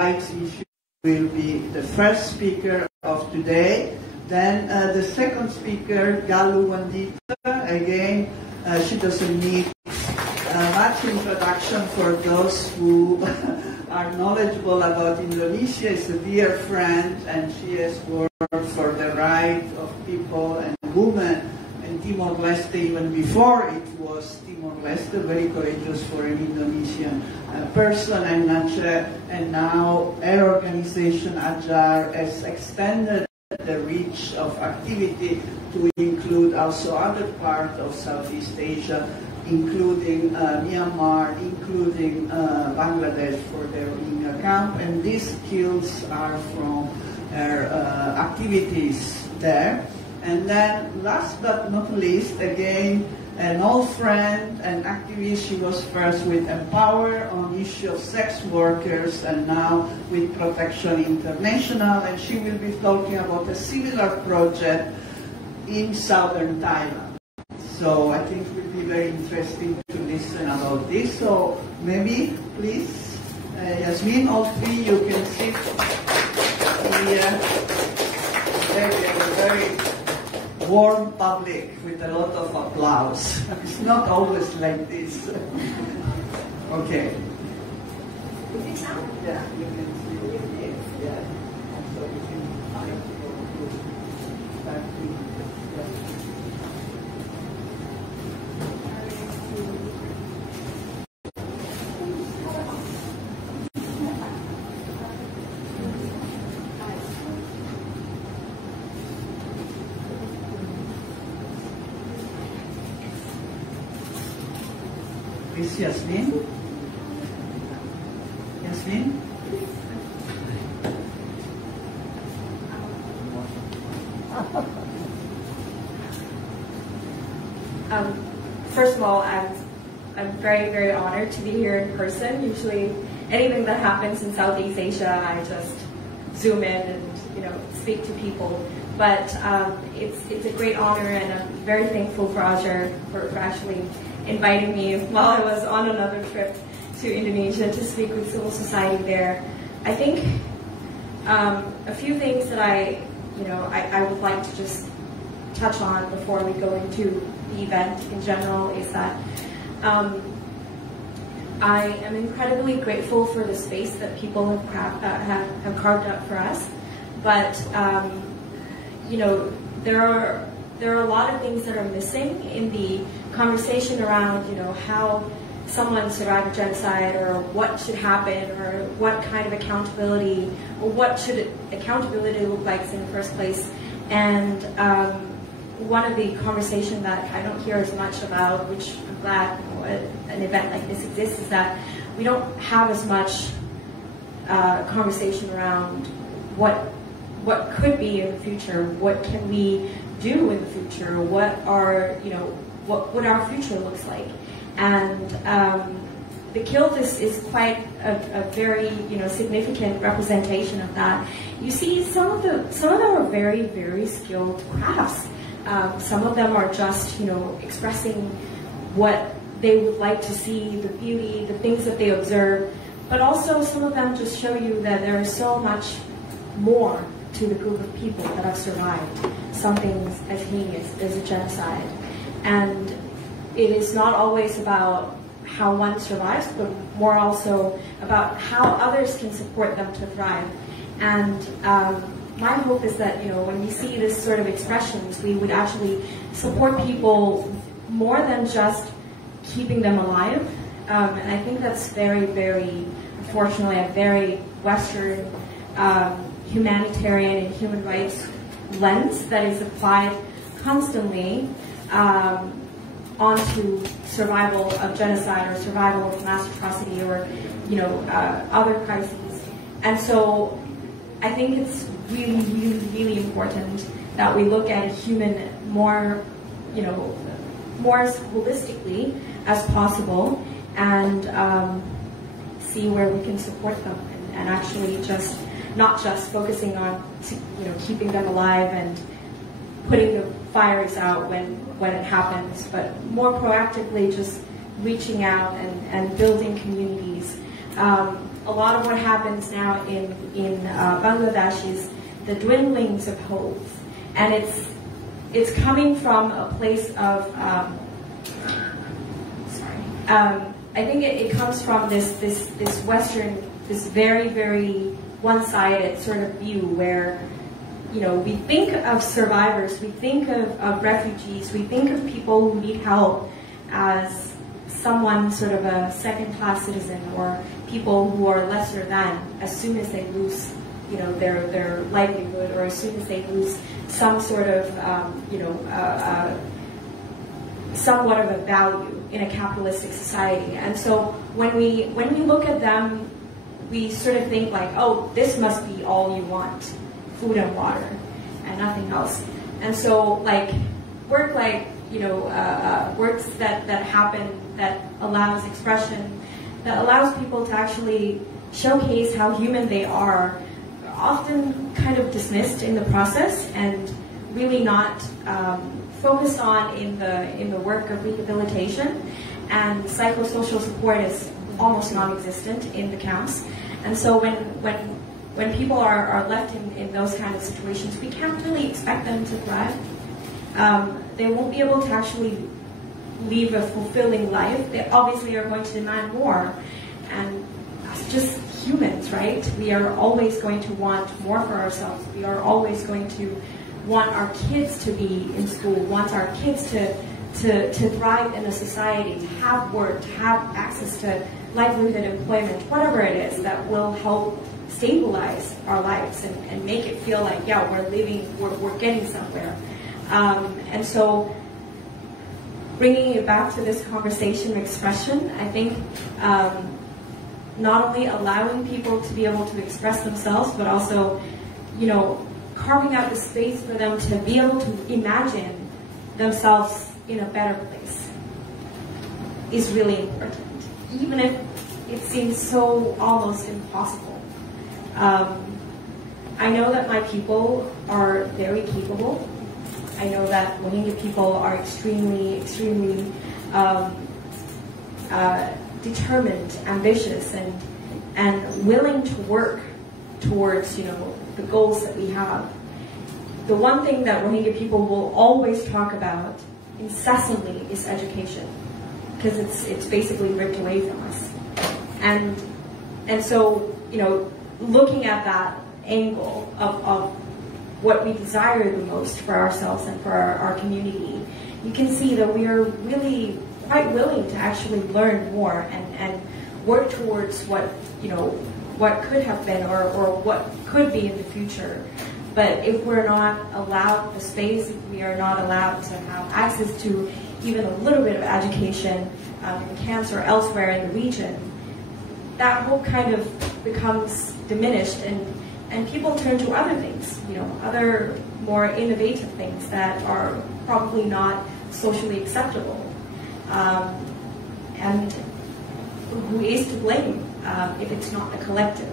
rights issue will be the first speaker of today. Then the second speaker, Galuh Wandita, again, she doesn't need much introduction for those who are knowledgeable about Indonesia. Is a dear friend, and she has worked for the right of people and women in Timor-Leste even before it was Timor-Leste, very courageous for an Indonesian person, and now our organization AJAR has extended the reach of activity to include also other parts of Southeast Asia, including Myanmar, including Bangladesh for their Rohingya camp, and these skills are from our activities there. And then last but not least, again, an old friend and activist. She was first with Empower on issue of sex workers and now with Protection International, and she will be talking about a similar project in southern Thailand. So I think it will be very interesting to listen about this. So maybe, please, Yasmin, all three, you can sit here. Very warm public with a lot of applause. It's not always like this. Okay. Yeah, you can see it. Yeah. So you can find back to Yasmin? Yasmin? First of all, I'm very, very honored to be here in person. Usually, anything that happens in Southeast Asia, I just zoom in and speak to people. But it's a great honor, and I'm very thankful for AJAR for actually inviting me while I was on another trip to Indonesia to speak with civil society there. I think a few things that I would like to just touch on before we go into the event in general is that I am incredibly grateful for the space that people have carved out for us, but there are a lot of things that are missing in the conversation around, how someone survived a genocide, or what should happen, or what kind of accountability, or what should accountability look like in the first place. And one of the conversations that I don't hear as much about, which I'm glad an event like this exists, is that we don't have as much conversation around what could be in the future, what can we do in the future, what our future looks like. And the Quilt is quite a very significant representation of that. You see, some of them are very, very skilled crafts. Some of them are just expressing what they would like to see, the beauty, the things that they observe. But also some of them just show you that there is so much more to the group of people that have survived something as heinous as a genocide. And it is not always about how one survives, but more also about how others can support them to thrive. And my hope is that when we see this sort of expressions, we would actually support people more than just keeping them alive. And I think that's very, very, unfortunately, a very Western humanitarian and human rights lens that is applied constantly onto survival of genocide or survival of mass atrocity or other crises. And so I think it's really, really, really important that we look at a human more holistically as possible, and see where we can support them, and actually just not just focusing on keeping them alive and putting the fires out when it happens, but more proactively just reaching out and building communities. A a lot of what happens now in Bangladesh is the dwindlings of hope, and it's coming from a place of I think it comes from this Western, this very, very one-sided sort of view where, you know, we think of survivors, we think of refugees, we think of people who need help as someone sort of a second-class citizen or people who are lesser than as soon as they lose, you know, their livelihood, or as soon as they lose some sort of, somewhat of a value in a capitalistic society. And so when we look at them, we sort of think like, oh, this must be all you want, food and water, and nothing else. And so like work like, you know, works that happen, that allows expression, that allows people to actually showcase how human they are often kind of dismissed in the process and really not focused on in the work of rehabilitation, and psychosocial support is almost non-existent in the camps. And so when people are left in those kind of situations, we can't really expect them to thrive. They won't be able to actually live a fulfilling life. They obviously are going to demand more, and that's just humans, right? We are always going to want more for ourselves. We are always going to want our kids to be in school, want our kids to thrive in a society, to have work, to have access to livelihood and employment, whatever it is that will help stabilize our lives and make it feel like, yeah, we're living, we're getting somewhere. And so bringing it back to this conversation expression, I think not only allowing people to be able to express themselves, but also, you know, carving out the space for them to be able to imagine themselves in a better place is really important, even if it seems so almost impossible. I know that my people are very capable. I know that Rohingya people are extremely, extremely determined, ambitious, and willing to work towards, you know, the goals that we have. The one thing that Rohingya people will always talk about incessantly is education, because it's basically ripped away from us. And so, you know, looking at that angle of what we desire the most for ourselves and for our community, you can see that we are really quite willing to actually learn more and work towards what, you know, what could have been or what could be in the future. But if we're not allowed the space, if we are not allowed to have access to even a little bit of education in camps or elsewhere in the region, that hope kind of becomes diminished, and people turn to other things, you know, other more innovative things that are probably not socially acceptable. And who is to blame if it's not the collective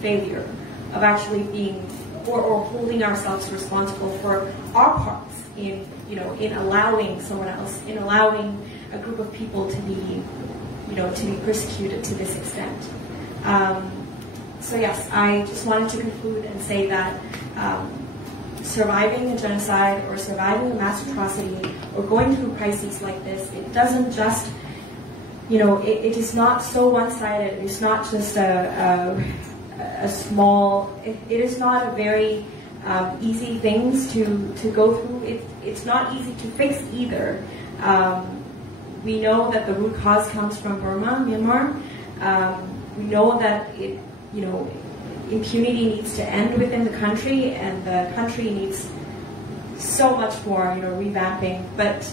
failure of actually being or holding ourselves responsible for our parts in, you know, in allowing someone else, in allowing a group of people to be, you know, to be persecuted to this extent. So yes, I just wanted to conclude and say that surviving a genocide or surviving a mass atrocity or going through crises like this, it doesn't just, you know, it is not so one-sided. It's not just a small, it is not a very easy things to go through. It's not easy to fix either. We know that the root cause comes from Burma, Myanmar. We know that it, you know, impunity needs to end within the country, and the country needs so much more, you know, revamping. But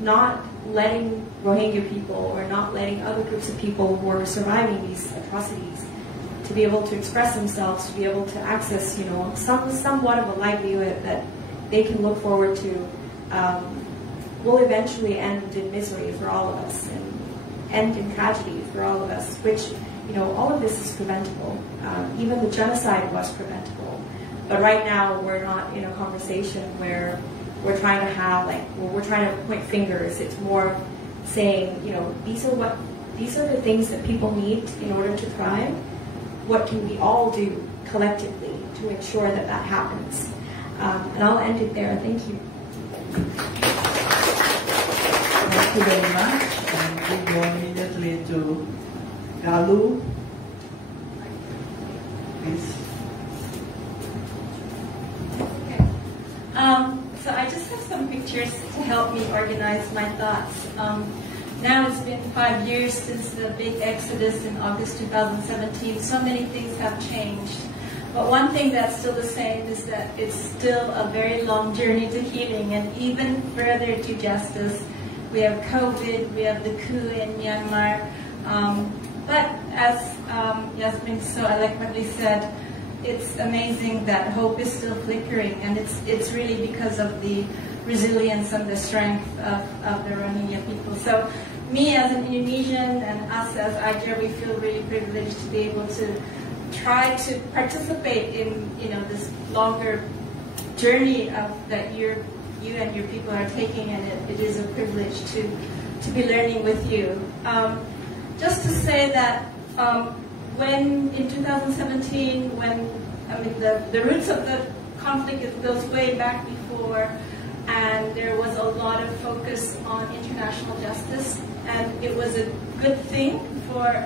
not letting Rohingya people or not letting other groups of people who are surviving these atrocities to be able to express themselves, to be able to access, you know, somewhat of a livelihood that they can look forward to, will eventually end in misery for all of us and end in tragedy for all of us, which, you know, all of this is preventable. Even the genocide was preventable. But right now we're not in a conversation where we're trying to have, like, we're trying to point fingers. It's more saying, you know, these are what these are the things that people need in order to thrive. What can we all do collectively to ensure that that happens? And I'll end it there. Thank you. Thank you very much. And we go immediately to Galuh. Please. Okay. So I just have some pictures to help me organize my thoughts. Now it's been 5 years since the big exodus in August 2017. So many things have changed. But one thing that's still the same is that it's still a very long journey to healing and even further to justice. We have COVID, we have the coup in Myanmar. But as Yasmin so eloquently said, it's amazing that hope is still flickering, and it's really because of the resilience and the strength of the Rohingya people. So me as an Indonesian and us as AJAR, we feel really privileged to be able to try to participate in this longer journey that you and your people are taking, and it is a privilege to be learning with you. Just to say that when in 2017, the roots of the conflict, it goes way back before, and there was a lot of focus on international justice, and it was a good thing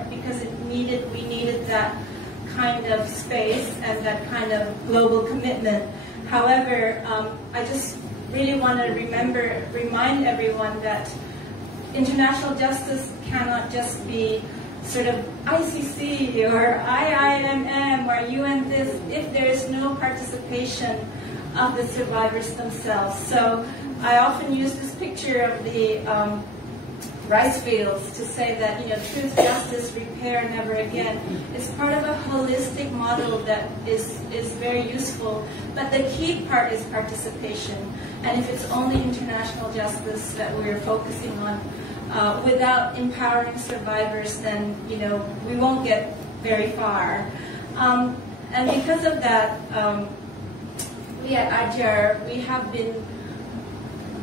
because we needed that kind of space and that kind of global commitment. However, I just really want to remind everyone that international justice cannot just be sort of ICC or IIMM or UN this if there is no participation of the survivors themselves. So I often use this picture of the rice fields to say that truth, justice, repair, never again. It's part of a holistic model that is very useful. But the key part is participation. And if it's only international justice that we're focusing on, without empowering survivors, then we won't get very far. And because of that, we at AJAR, we have been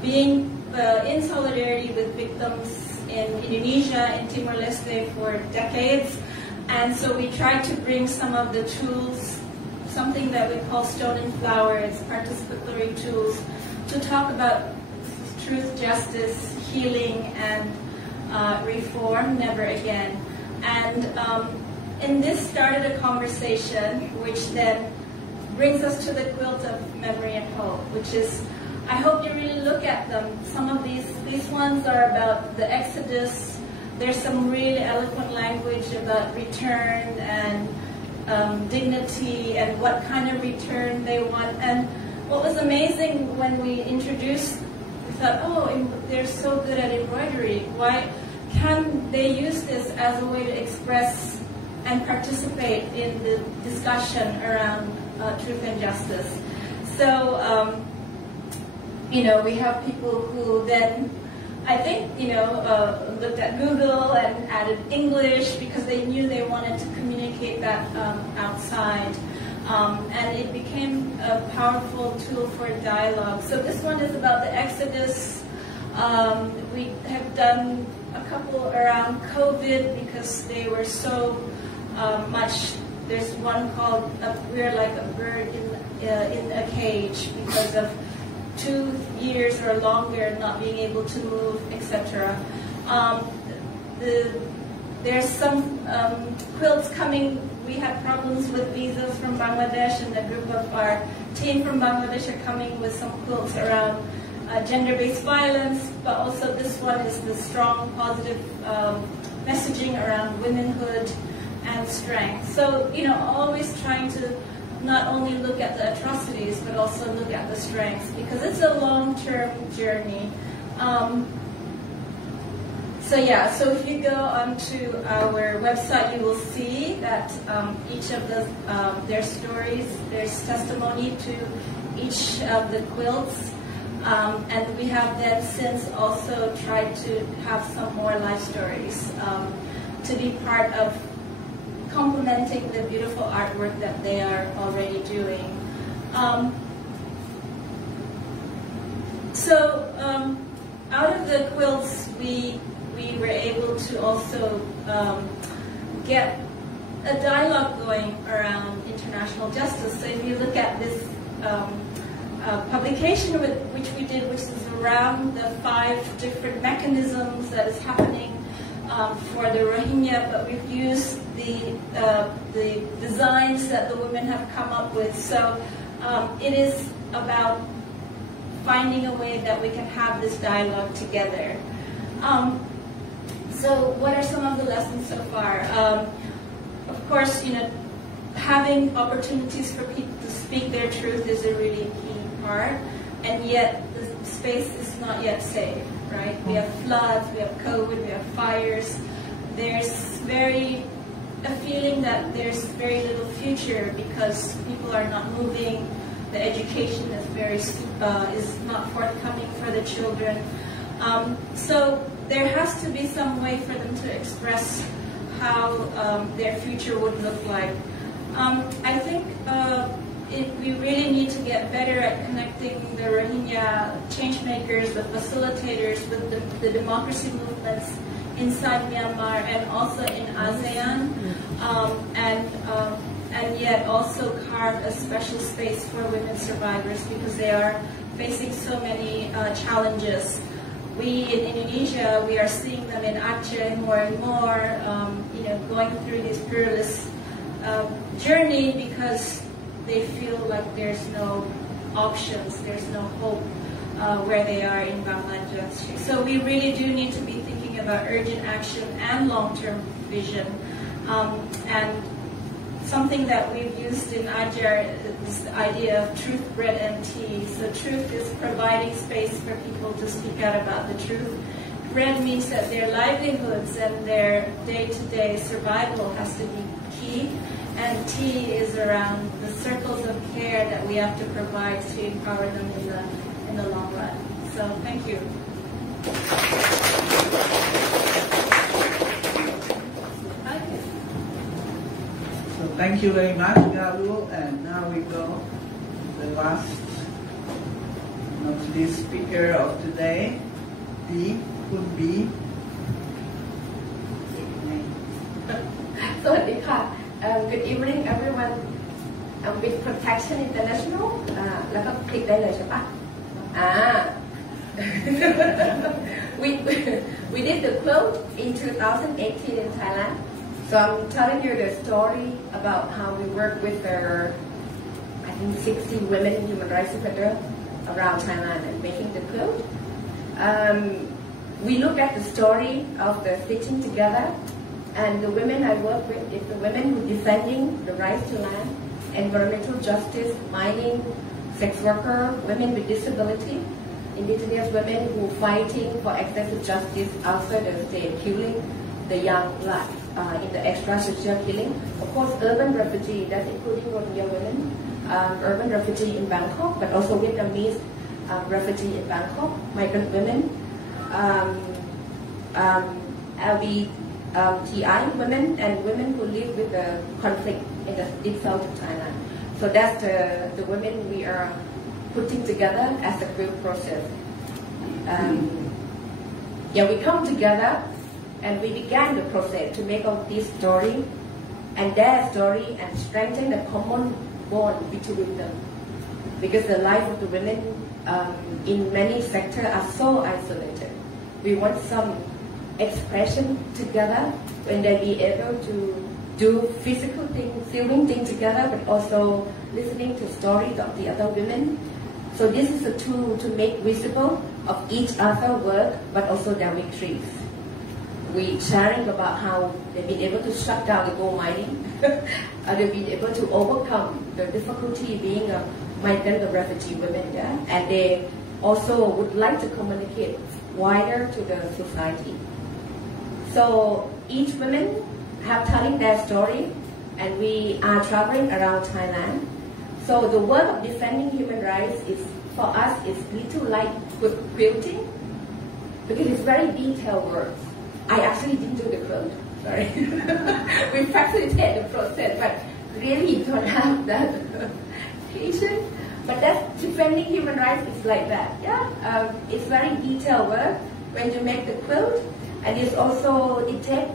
being in solidarity with victims in Indonesia, in Timor-Leste for decades, and so we try to bring some of the tools, something that we call stone and flower, it's participatory tools, to talk about truth, justice, healing, and reform, never again. And this started a conversation which then brings us to the quilt of memory and hope, which is, I hope you really look at them. Some of these ones are about the exodus. There's some really eloquent language about return and dignity and what kind of return they want. And what was amazing when we introduced, we thought, oh, they're so good at embroidery. Why can't they use this as a way to express and participate in the discussion around truth and justice? So, we have people who then, I think, looked at Google and added English because they knew they wanted to communicate that outside. And it became a powerful tool for dialogue. So this one is about the Exodus. We have done a couple around COVID because they were so much. There's one called "We're Like a Bird in a Cage" because of 2 years or longer not being able to move, etc. There's some quilts coming. We had problems with visas from Bangladesh, and a group of our team from Bangladesh are coming with some quilts around gender-based violence, but also this one is the strong, positive messaging around womanhood and strength. So, always trying to not only look at the atrocities, but also look at the strengths, because it's a long-term journey. So if you go onto our website, you will see that each of their stories, there's testimony to each of the quilts, and we have then since also tried to have some more life stories to be part of complementing the beautiful artwork that they are already doing. Out of the quilts, we were able to also get a dialogue going around international justice. So if you look at this publication which we did, which is around the 5 different mechanisms that is happening for the Rohingya, but we've used the designs that the women have come up with. So it is about finding a way that we can have this dialogue together. So what are some of the lessons so far? Of course, having opportunities for people to speak their truth is a really key part, and yet the space is not yet safe, right? We have floods, we have COVID, we have fires. There's a feeling that there's very little future because people are not moving. The education is not forthcoming for the children. So there has to be some way for them to express how their future would look like. I think we really need to get better at connecting the Rohingya change makers, the facilitators, with the democracy movements inside Myanmar and also in ASEAN, and yet also carve a special space for women survivors because they are facing so many challenges. We in Indonesia, we are seeing them in AJAR more and more, going through this perilous journey because they feel like there's no options, there's no hope where they are in Bangladesh. So we really do need to be thinking about urgent action and long-term vision. And something that we've used in AJAR is the idea of truth, bread, and tea. So truth is providing space for people to speak out about the truth. Bread means that their livelihoods and their day-to-day survival has to be key. And tea is around the circles of care that we have to provide to empower them in the long run. So thank you. So thank you very much, Galuh. And now we go to the last, not least speaker of today, could be. สวัสดีค่ะ Good evening everyone. With Protection International แล้วก็คลิกได้เลยใช่ปะwe did the quilt in 2018 in Thailand. So I'm telling you the story about how we work with I think 60 women human rights defenders around Thailand and making the quilt. We look at the story of the stitching together, and the women I work with is the women who are defending the rights to land, environmental justice, mining, sex worker, women with disability, indigenous women who are fighting for access to justice outside the state, killing the young life in the extrajudicial killing. Of course, urban refugee, that's including Rohingya women, urban refugee in Bangkok, but also Vietnamese refugee in Bangkok, migrant women, LGBTI women, and women who live with the conflict in the deep south of Thailand. So that's the women we are putting together as a group process. We come together and we began the process to make out this story and their story and strengthen the common bond between them. Because the life of the women in many sectors are so isolated. We want some expression together when they be able to do physical things, feeling things together, but also listening to stories of the other women. So this is a tool to make visible of each other work, but also their victories. We sharing about how they've been able to shut down the gold mining, they've been able to overcome the difficulty being a migrant or refugee women there, and they also would like to communicate wider to the society. So each woman have telling their story, and we are traveling around Thailand. So the work of defending human rights is, for us, is little like quilting, because it's very detailed work. I actually didn't do the quilt, sorry. We facilitate the process, but really don't have that patience. But that's defending human rights is like that, yeah. It's very detailed work when you make the quilt, And it takes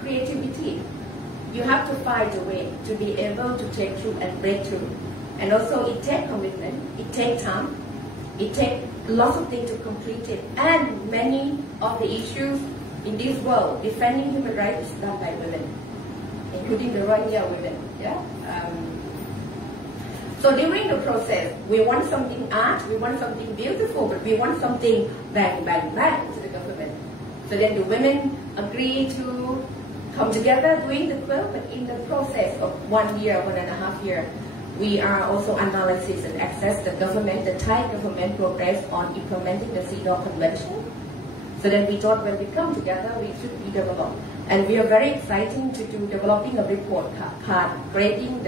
creativity. You have to find a way to be able to take through and break through. And also it takes commitment, it takes time, it takes lots of things to complete it. And many of the issues in this world, defending human rights is done by women, including the Rohingya women. Yeah? So during the process, we want something art, we want something beautiful, but we want something bang, bang, bang to the government. So then the women agree to come together doing the quilt, but in the process of 1 year, 1.5 years, we are also analysis and assess the government, the Thai government progress on implementing the CEDAW Convention. So then we thought when we come together, we should be developed. And we are very excited to do developing a report card, grading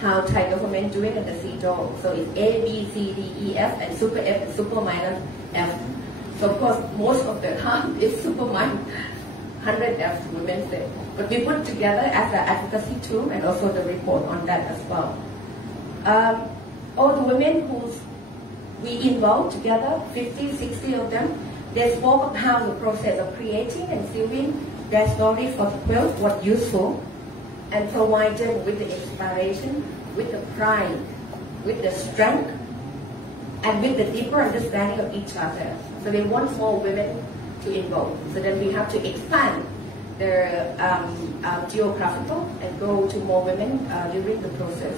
how Thai government doing in the CEDAW. So it's A, B, C, D, E, F, and super F and super minus F. So of course, most of the time it's super minus 100 F women say. But we put together as an advocacy tool and also the report on that as well. All the women who we involved together, 50, 60 of them, they spoke of how the process of creating and sewing their story for the quilt was useful and provide them with the inspiration, with the pride, with the strength, and with the deeper understanding of each other. So they want more women to involve. So then we have to expand the geographical and go to more women during the process.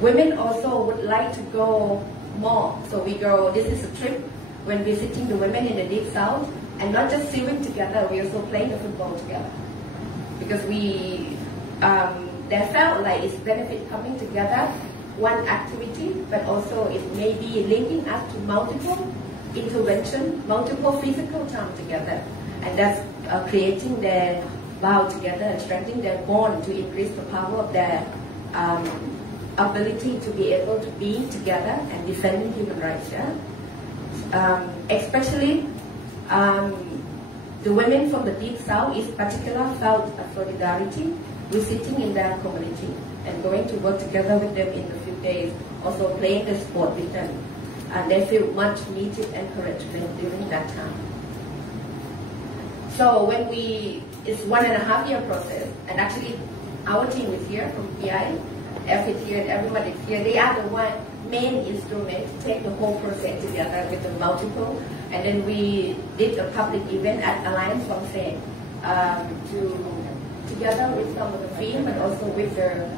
Women also would like to go more. So we go, this is a trip when visiting the women in the Deep South, and not just sewing together, we also playing the football together. Because they felt like it's benefit coming together, one activity, but also it may be linking us to multiple intervention, multiple physical time together. And that's creating their vow together and strengthening their bond to increase the power of their ability to be able to be together and defending human rights. Yeah? Especially the women from the Deep South is particularly felt a solidarity visiting in their community and going to work together with them in a few days, also playing the sport with them. And they feel much needed encouragement during that time. So when it's 1.5 year process, and actually our team is here from PI, F is here and everyone is here. They are the main instrument to take the whole process together with the multiple. And then we did a public event at Alliance Française together with some of the film and also with the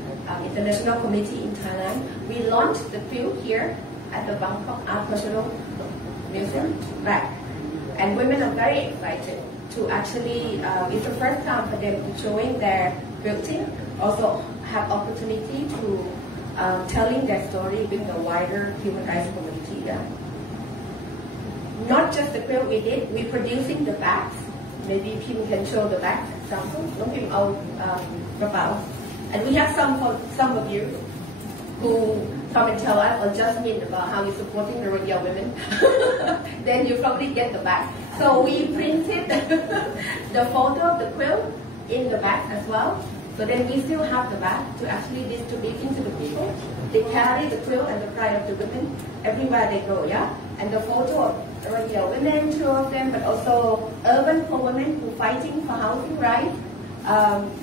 international committee in Thailand. We launched the film here at the Bangkok Art National Museum back. And women are very excited to actually, it's the first time for them to showing their quilting, also have opportunity to telling their story with the wider human rights community. Yeah. Not just the quilt we did, we producing the bags. Maybe Pim can show the bags example. No Pim out. And we have some of you who come and tell us, or Yasmin, about how you're supporting the Rohingya women. Then you probably get the bag. So we printed the photo of the quilt in the bag as well. So then we still have the bag to actually distribute into the people. They carry the quilt and the pride of the women everywhere they go, yeah? And the photo of Rohingya women, two of them, but also urban poor women who fighting for housing rights.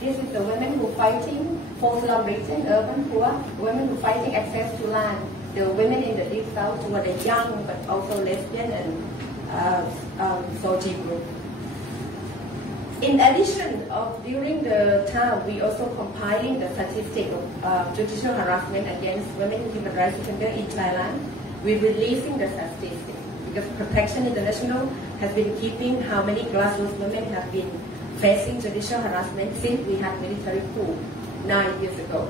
This is the women who fighting for slum region, urban poor, women who fighting access to land. The women in the Deep South who are the young, but also lesbian and Soji group. In addition, during the time, we also compiling the statistics of judicial harassment against women and human rights defenders in Thailand. We're releasing the statistics because Protection International has been keeping how many grassroots women have been facing judicial harassment since we had military coup 9 years ago.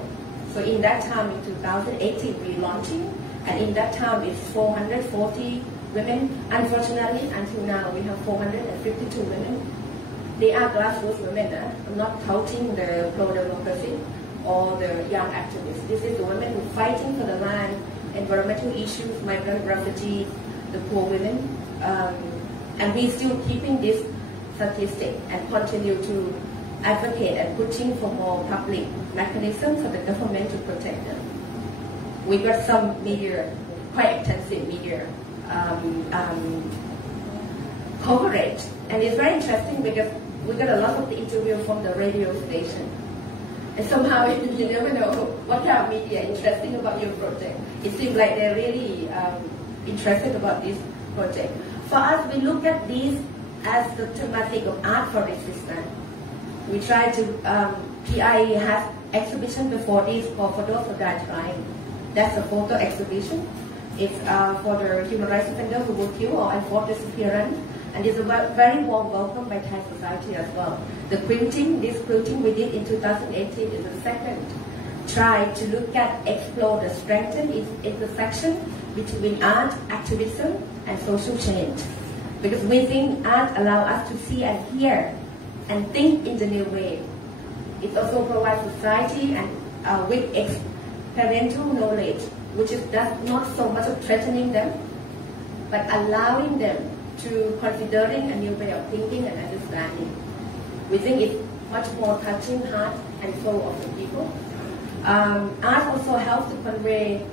So in that time, in 2018, we're launching, and in that time, it's 440 women. Unfortunately, until now, we have 452 women. They are grassroots women. I'm not counting the pro-democracy or the young activists. This is the women who are fighting for the land, environmental issues, migrant refugees, the poor women. And we're still keeping this statistic and continue to advocate and pushing for more public mechanisms for the government to protect them. We got some media, quite extensive media coverage. And it's very interesting because we got a lot of the interview from the radio station. And somehow you never know what kind of media interesting about your project. It seems like they're really interested about this project. For us, we look at this as the thematic of art for resistance. We try to, PI has exhibition before this called For Those Who Died Trying. That's a photo exhibition. It's for the human rights defenders who were killed or enforced disappearance. And it's a very warm welcome by Thai society as well. The quilting, this quilting we did in 2018 is the second try to look at, explore the strengthen intersection between art, activism, and social change. Because we think art allows us to see and hear and think in the new way. It also provides society and with experiential knowledge, which is not so much of threatening them, but allowing them to considering a new way of thinking and understanding. We think it's much more touching heart and soul of the people. Art also helps to convey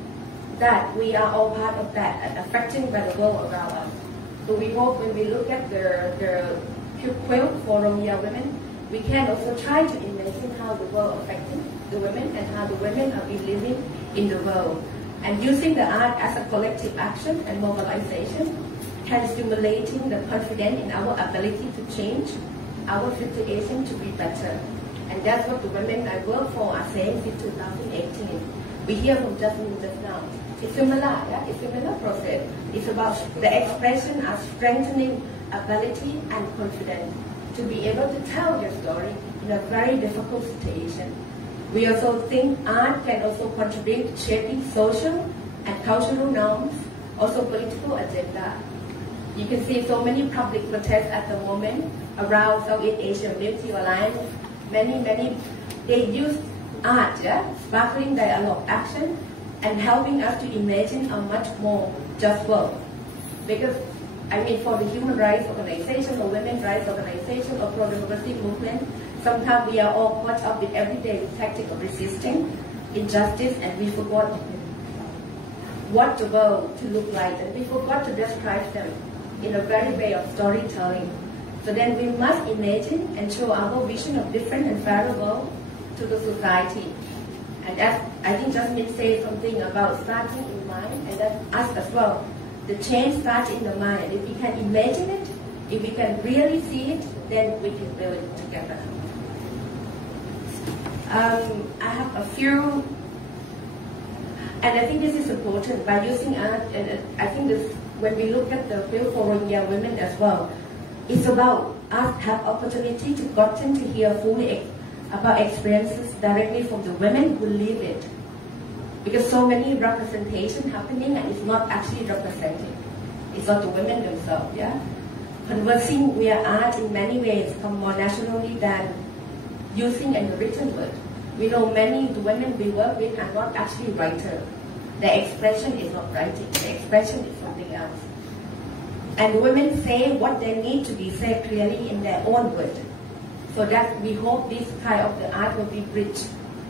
that we are all part of that and affecting by the world around us. So we hope when we look at the quilt for Rohingya women, we can also try to imagine how the world affecting the women and how the women are living in the world. And using the art as a collective action and mobilization can stimulating the confidence in our ability to change our situation to be better. And that's what the women I work for are saying since 2018. We hear from Yasmin just now. It's similar, yeah? It's a similar process. It's about the expression of strengthening ability and confidence to be able to tell your story in a very difficult situation. We also think art can also contribute to shaping social and cultural norms, also political agenda. You can see so many public protests at the moment around Southeast Asia Military Alliance. Many, they use art, yeah, sparkling dialogue action, and helping us to imagine a much more just world. Because, I mean, for the human rights organization or women's rights organization or pro-democracy movement, sometimes we are all caught up with everyday tactics of resisting injustice, and we forgot what the world to look like, and we forgot to describe them in a very way of storytelling. So then we must imagine and show our vision of different and fairer world to the society. And as I think Yasmin said something about starting in mind, and that's us as well. The change starts in the mind, and if we can imagine it, if we can really see it, then we can build it together. I have a few, and I think this is important by using art, and I think this, when we look at the field for Rohingya women as well, it's about us have opportunity to gotten to hear fully about experiences directly from the women who live it. Because so many representation happening and it's not actually representing. It's not the women themselves, yeah? Conversing via art in many ways come more naturally than using a written word. We know many of the women we work with are not actually writers. The expression is not writing, the expression is something else. And women say what they need to be said clearly in their own word. So that we hope this kind of the art will be bridge.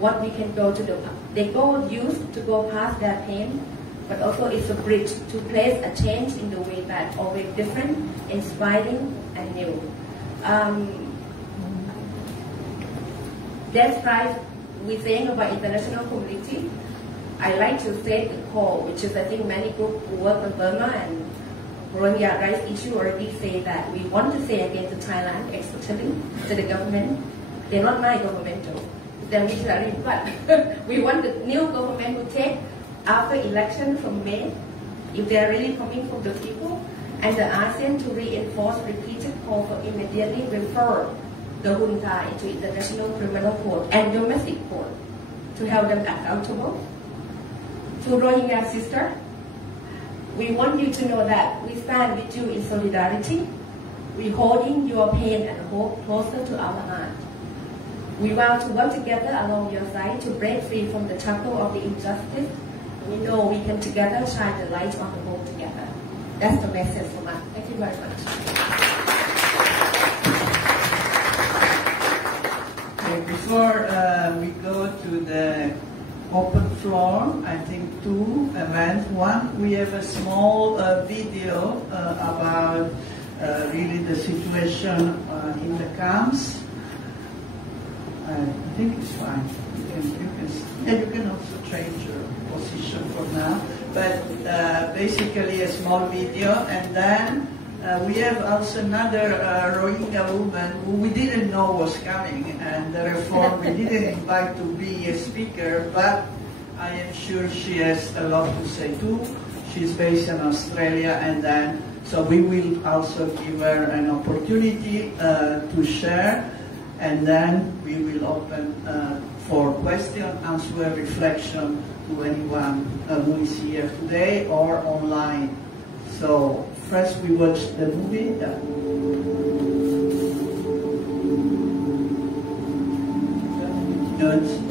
What we can go to they go used to go past their pain, but also it's a bridge to place a change in the way back, always different, inspiring, and new. That's right. We're saying about international community. I like to say the call, which is I think many groups who work in Burma and Rohingya rights issue already say that we want to say again to Thailand, especially to the government. They're not my government though. They're military, but we want the new government to take after election from May, if they're really coming from the people, and the ASEAN to reinforce repeated call for immediately refer the junta into international criminal court and domestic court to hold them accountable. To Rohingya sister, we want you to know that we stand with you in solidarity. We're holding your pain and hope closer to our heart. We vow to work together along your side to break free from the shackle of the injustice. We know we can together shine the light on the world together. That's the message from us. Thank you very much. Okay, before we go to the open floor, I think two events. One, we have a small video about really the situation in the camps. I think it's fine. You can also change your position for now. But basically a small video, and then we have also another Rohingya woman who we didn't know was coming, and therefore we didn't invite to be a speaker, but I am sure she has a lot to say too. She's based in Australia, and then so we will also give her an opportunity to share, and then we will open for question, answer, reflection to anyone who is here today or online. So first we watch the movie. Good.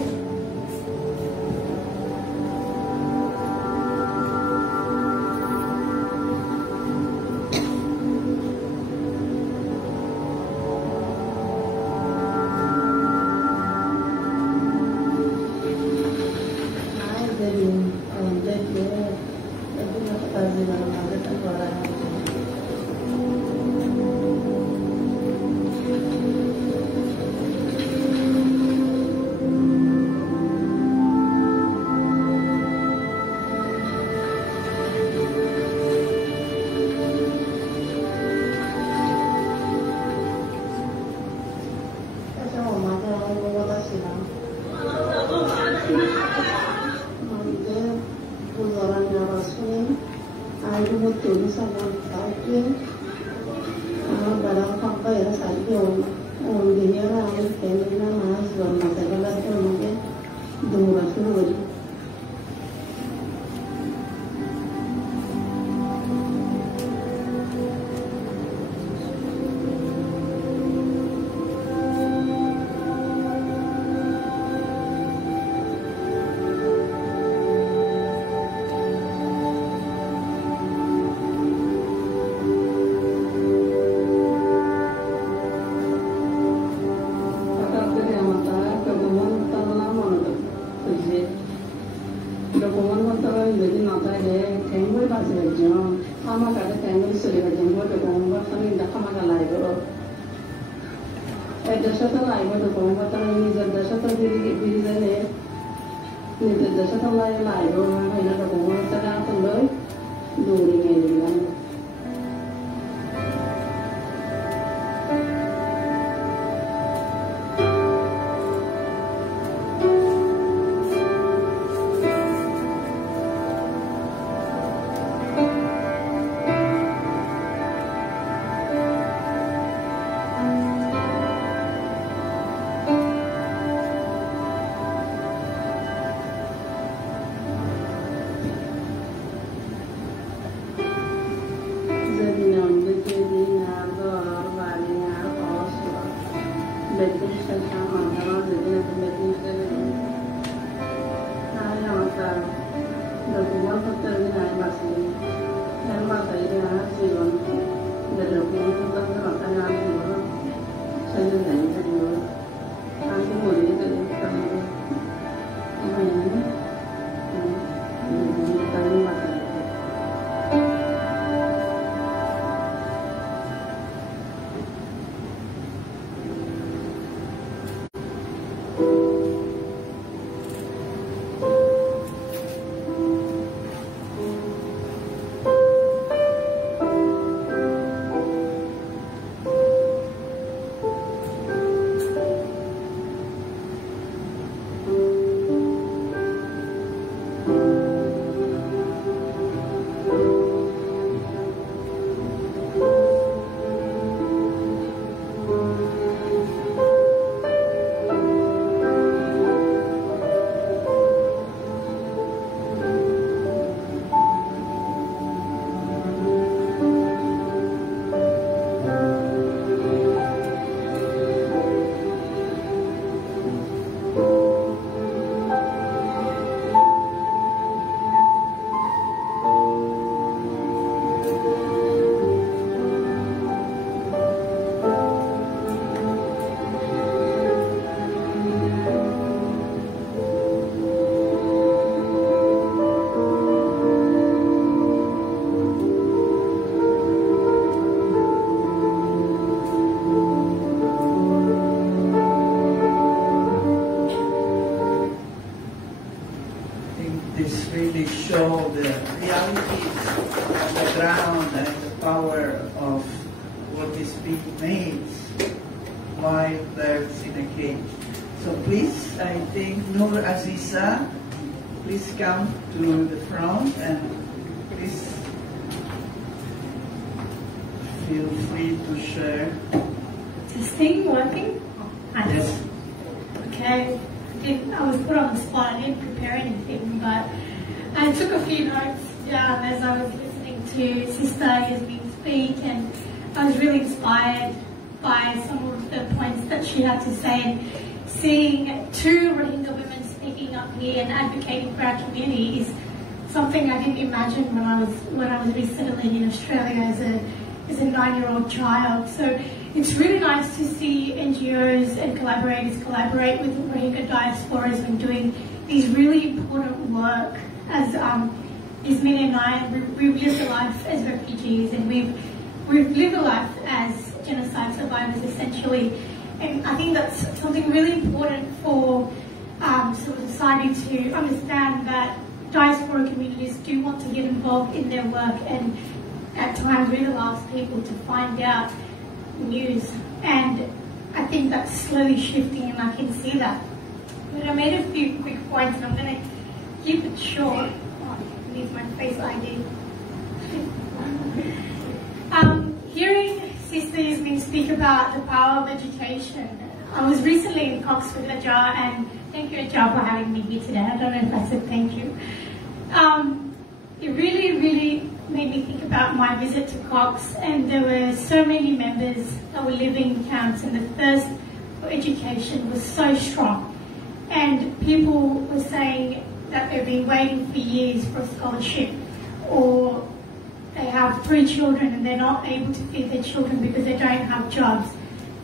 this really show the realities on the ground and the power of what is being made by birds in a cage. So please, I think Nur Aziza, please come to the front and please feel free to share. Is this thing working? Yes. Okay. I was put on the spot. I didn't prepare anything, but I took a few notes down as I was listening to Sister Yasmin speak, and I was really inspired by some of the points that she had to say. And seeing two Rohingya women speaking up here and advocating for our community is something I didn't imagine when I was resettling in Australia as a 9-year-old child. So it's really nice to see NGOs and collaborators collaborate with Rohingya diasporas when doing these really important work. As Yasmin and I, we've lived a life as refugees, and we've lived a life as genocide survivors essentially. And I think that's something really important for sort of society to understand, that diaspora communities do want to get involved in their work, and at times we're the last people to find out news. And I think that's slowly shifting, and I can see that. But I made a few quick points, and I'm going to keep it short. Oh, I need my face ID. Hearing Sister Yasmin speak about the power of education, I was recently in Cox with AJAR, and thank you AJAR for having me here today. I don't know if I said thank you. It really, really made me think about my visit to Cox, and there were so many members that were living in camps, and the thirst for education was so strong. And people were saying that they've been waiting for years for a scholarship, or they have 3 children and they're not able to feed their children because they don't have jobs.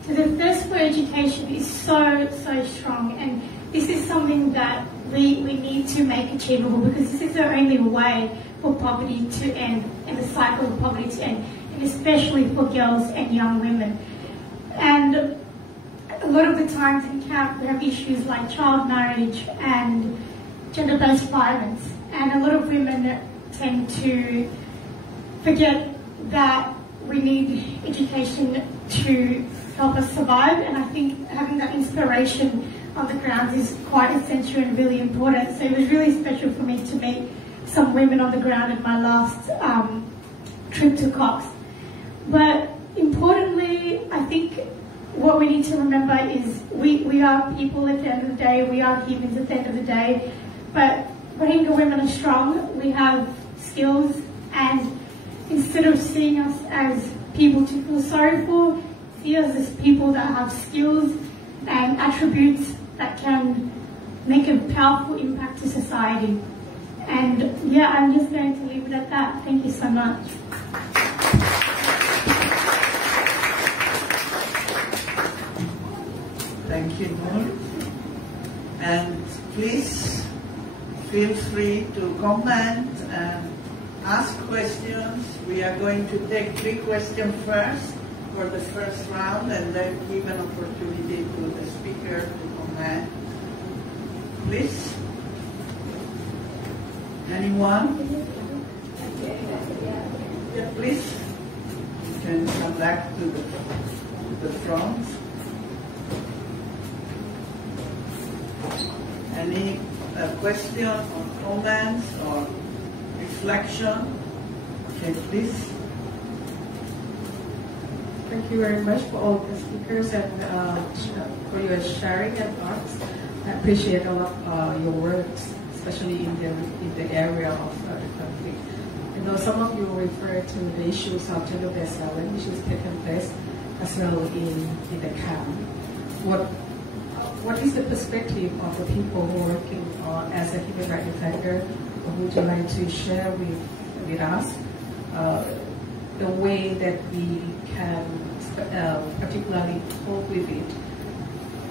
So the thirst for education is so, so strong, and this is something that we need to make achievable, because this is the only way for poverty to end, and the cycle of poverty to end, and especially for girls and young women. And a lot of the times in camp we have issues like child marriage and gender-based violence, and a lot of women tend to forget that we need education to help us survive, and I think having that inspiration on the ground is quite essential and really important. So it was really special for me to meet some women on the ground at my last trip to Cox. But importantly, I think what we need to remember is we are people at the end of the day, we are humans at the end of the day, but Rohingya women are strong, we have skills, and instead of seeing us as people to feel sorry for, see us as people that have skills and attributes that can make a powerful impact to society. And yeah, I'm just going to leave it at that. Thank you so much. Thank you, Nur. And please feel free to comment and ask questions. We are going to take 3 questions first for the first round, and then give an opportunity to the speaker to comment. Please. Anyone? Yeah, please. You can come back to the front. Any question or comments or reflection? Okay, please. Thank you very much for all the speakers and for your sharing and thoughts. I appreciate all of your words, especially in the area of the conflict. I know some of you refer to the issues of gender-based violence, which has taken place as well in the camp. What is the perspective of the people who are working as a human rights defender? Would you like to share with us the way that we can particularly cope with it?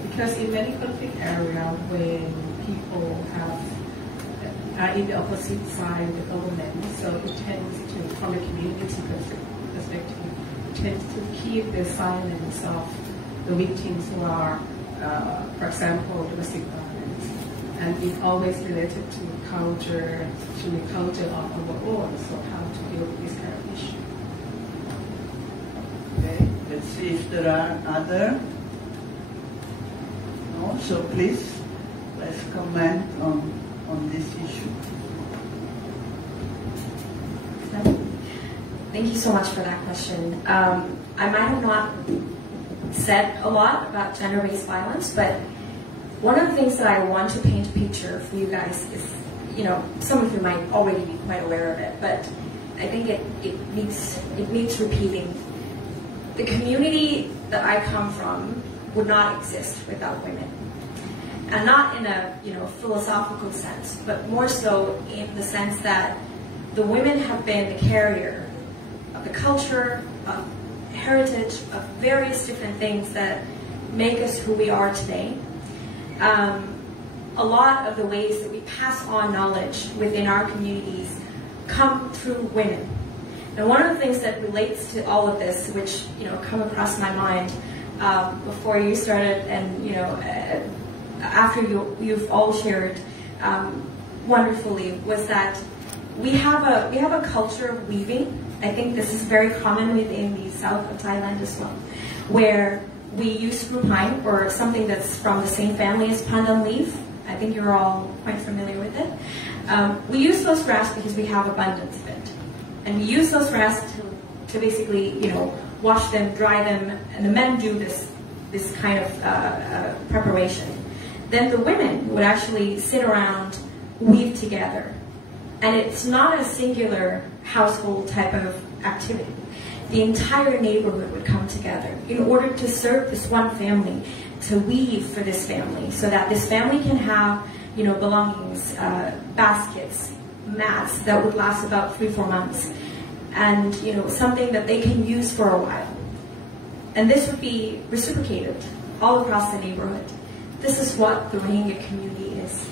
Because in many conflict areas, when people are in the opposite side of the government, so it tends to, from a community perspective, it tends to keep the silence of the victims who are, for example, domestic violence. and it's always related to culture, to the culture of our own, so how to deal with this kind of issue. Okay, let's see if there are other. No, so please, let's comment on this issue. Thank you so much for that question. I might have not said a lot about gender-based violence, but one of the things that I want to paint a picture for you guys is, you know, some of you might already be quite aware of it, but I think it needs repeating. The community that I come from would not exist without women. And not in a, you know, philosophical sense, but more so in the sense that the women have been the carrier of the culture, of heritage, of various different things that make us who we are today. A lot of the ways that we pass on knowledge within our communities come through women. And one of the things that relates to all of this, which, you know, come across my mind before you started, and, you know, after you've all shared wonderfully, was that we have a culture of weaving. I think this is very common within the south of Thailand as well, where we use screw pine, or something that's from the same family as pandan leaf. I think you're all quite familiar with it. We use those grass because we have abundance of it. And we use those grass to basically, you know, wash them, dry them, and the men do this kind of preparation. Then the women would actually sit around, weave together. And it's not a singular household type of activity. The entire neighborhood would come together in order to serve this one family, to weave for this family, so that this family can have, you know, belongings, baskets, mats that would last about 3-4 months, and, you know, something that they can use for a while. And this would be reciprocated all across the neighborhood. This is what the Rohingya community is.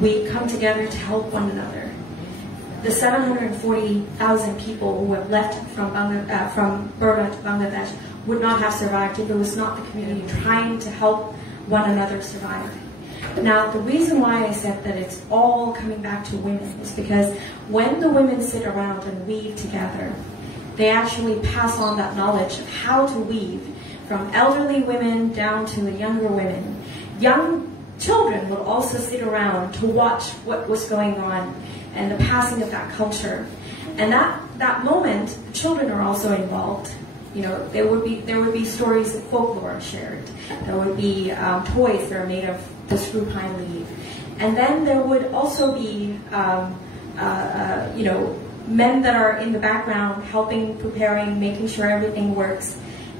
We come together to help one another. The 740,000 people who have left from Burma to Bangladesh would not have survived if it was not the community trying to help one another survive. Now, the reason why I said that it's all coming back to women is because when the women sit around and weave together, they actually pass on that knowledge of how to weave, from elderly women down to the younger women. Young children would also sit around to watch what was going on and the passing of that culture. And that moment, the children are also involved. You know, there would be stories of folklore shared. There would be toys that are made of the screw pine leaf. And then there would also be, you know, men that are in the background helping, preparing, making sure everything works.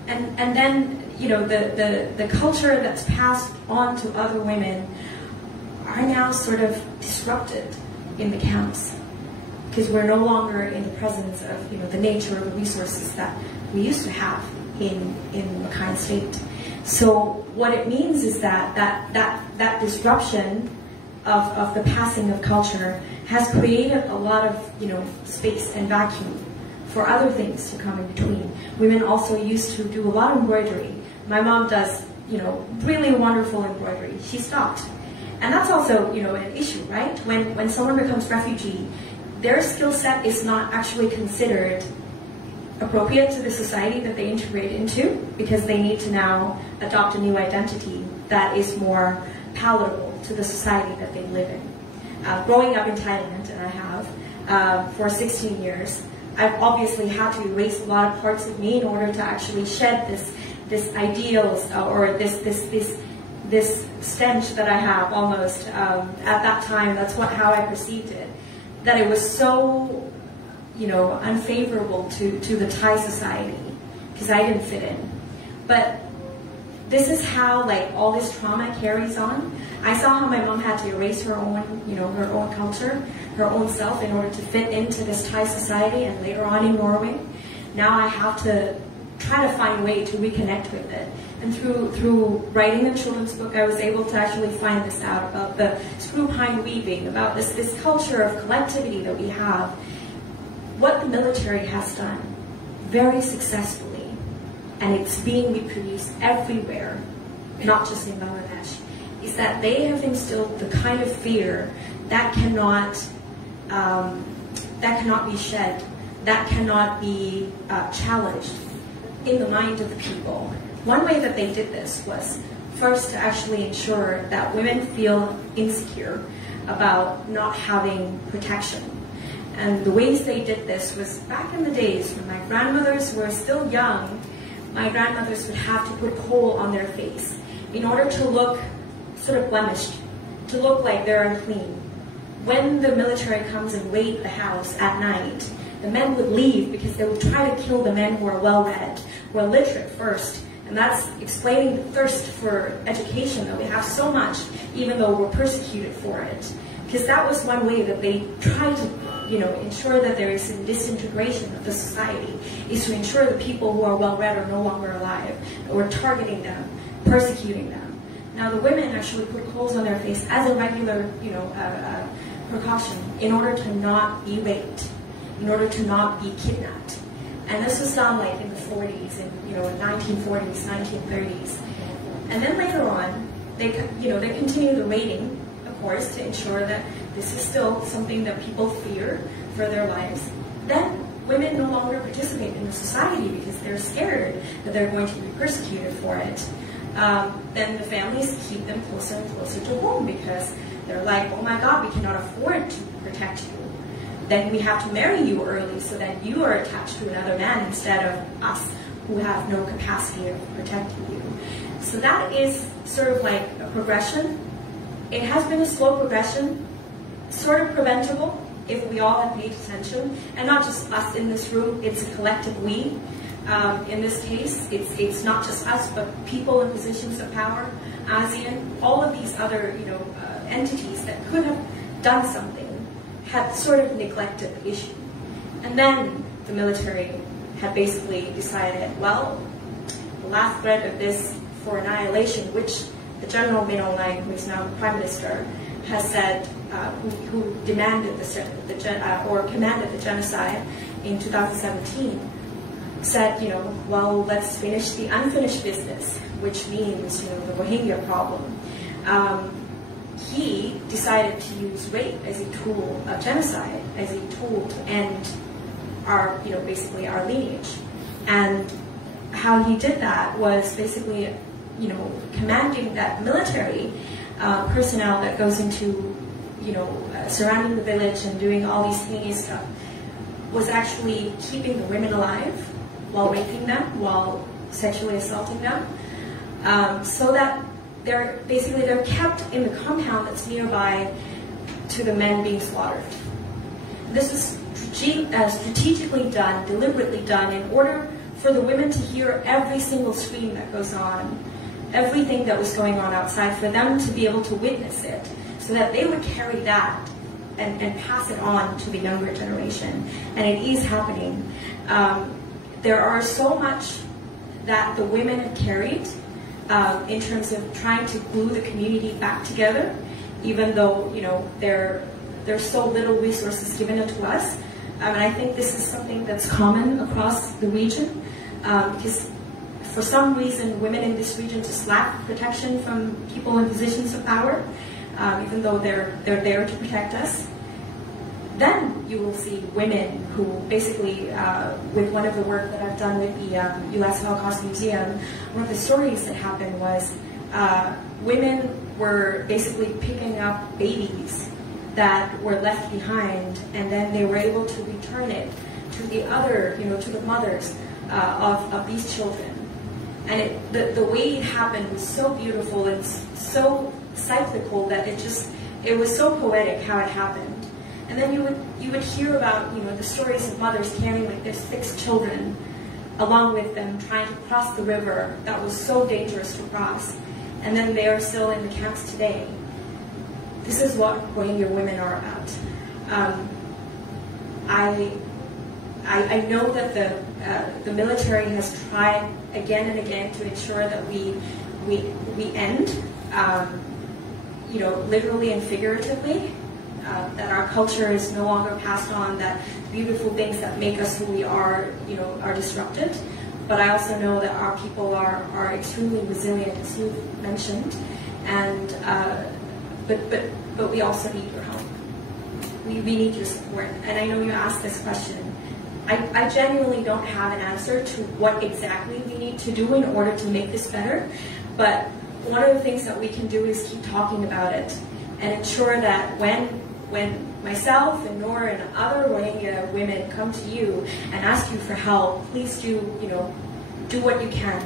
And then, you know, the culture that's passed on to other women are now sort of disrupted in the camps, because we're no longer in the presence of, you know, the nature of the resources that we used to have in Rakhine State. So what it means is that disruption of the passing of culture has created a lot of, you know, space and vacuum for other things to come in between. Women also used to do a lot of embroidery. My mom does, you know, really wonderful embroidery. She stopped. And that's also, you know, an issue, right? When someone becomes refugee, their skill set is not actually considered appropriate to the society that they integrate into, because they need to now adopt a new identity that is more palatable to the society that they live in. Growing up in Thailand, and I have, for 16 years, I've obviously had to erase a lot of parts of me in order to actually shed this ideals, or this stench that I have almost at that time. That's how I perceived it. That it was so, you know, unfavorable to the Thai society, because I didn't fit in. But this is how, like, all this trauma carries on. I saw how my mom had to erase her own, you know, her own culture, her own self, in order to fit into this Thai society, and later on in Norway. Now I have to try to find a way to reconnect with it. And through writing a children's book, I was able to actually find this out about the screw pine weaving, about this culture of collectivity that we have. What the military has done very successfully, and it's being reproduced everywhere, not just in Bangladesh, is that they have instilled the kind of fear that cannot be shed, that cannot be challenged in the mind of the people. One way that they did this was first to actually ensure that women feel insecure about not having protection. And the ways they did this was back in the days when my grandmothers were still young. My grandmothers would have to put coal on their face in order to look sort of blemished, to look like they're unclean. When the military comes and raid the house at night, the men would leave because they would try to kill the men who are well-read, who are literate first. And that's explaining the thirst for education that we have so much, even though we're persecuted for it. Because that was one way that they tried to, ensure that there is a disintegration of the society, is to ensure the people who are well-read are no longer alive, that we're targeting them, persecuting them. Now the women actually put coals on their face as a regular, precaution in order to not be raped, in order to not be kidnapped. And this was done like in the 40s, in 1940s, 1930s. And then later on, they continue the raiding, of course, to ensure that this is still something that people fear for their lives. Then women no longer participate in the society because they're scared that they're going to be persecuted for it. Then the families keep them closer and closer to home because they're like, oh my God, we cannot afford to protect you. Then we have to marry you early so that you are attached to another man instead of us who have no capacity of protecting you. So that is sort of like a progression. It has been a slow progression, sort of preventable if we all had paid attention, and not just us in this room, it's a collective we. In this case, it's not just us, but people in positions of power, ASEAN, all of these other entities that could have done something had sort of neglected the issue. And then the military had basically decided, well, the last threat of this for annihilation, which the General Min Aung Hlaing, who is now the Prime Minister, has said, who demanded commanded the genocide in 2017, said, well, let's finish the unfinished business, which means, the Rohingya problem. He decided to use rape as a tool of genocide, as a tool to end our, basically our lineage. And how he did that was basically, commanding that military personnel that goes into, surrounding the village and doing all these heinous stuff, was actually keeping the women alive while raping them, while sexually assaulting them, so that they're kept in the compound that's nearby to the men being slaughtered. This is strategically done, deliberately done, in order for the women to hear every single scream that goes on, everything that was going on outside, for them to be able to witness it, so that they would carry that and pass it on to the younger generation. And it is happening. There are so much that the women have carried in terms of trying to glue the community back together, even though there's so little resources given to us. And I think this is something that's common across the region, because for some reason women in this region just lack protection from people in positions of power, even though they're there to protect us. Then you will see women who basically, with one of the work that I've done with the U.S. Holocaust Museum, one of the stories that happened was women were basically picking up babies that were left behind, and then they were able to return it to the other, to the mothers of these children. And the way it happened was so beautiful and so cyclical that it was so poetic how it happened. And then you would hear about the stories of mothers carrying like their 6 children along with them, trying to cross the river that was so dangerous to cross, and then they are still in the camps today. This is what Rohingya women are about. I know that the military has tried again and again to ensure that we end, literally and figuratively. That our culture is no longer passed on, that beautiful things that make us who we are, are disrupted. But I also know that our people are extremely resilient, as you mentioned, And but we also need your help. We need your support. And I know you asked this question. I genuinely don't have an answer to what exactly we need to do in order to make this better. But one of the things that we can do is keep talking about it and ensure that when myself and Noor and other Rohingya women come to you and ask you for help, please do what you can.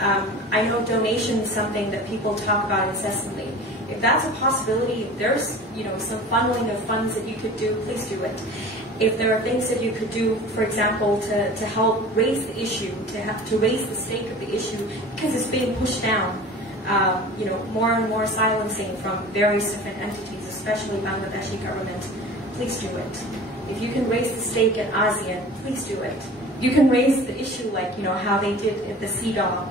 I know donation is something that people talk about incessantly. If that's a possibility, if there's some funneling of funds that you could do, please do it. If there are things that you could do, for example, to help raise the issue, to raise the stake of the issue, because it's being pushed down, more and more silencing from various different entities, especially Bangladeshi government, please do it. If you can raise the stake at ASEAN, please do it. You can raise the issue like how they did at the CEDAW,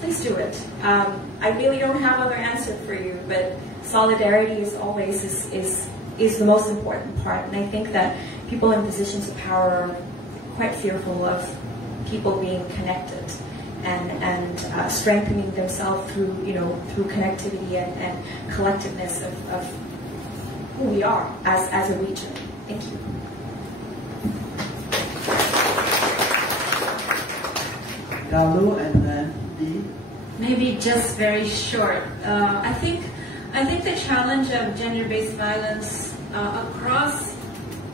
please do it. I really don't have other answer for you, but solidarity is always is the most important part, and I think that people in positions of power are quite fearful of people being connected and strengthening themselves through connectivity and collectiveness of who we are as a region. Thank you. Galuh and then Dee. Maybe just very short. I think the challenge of gender-based violence across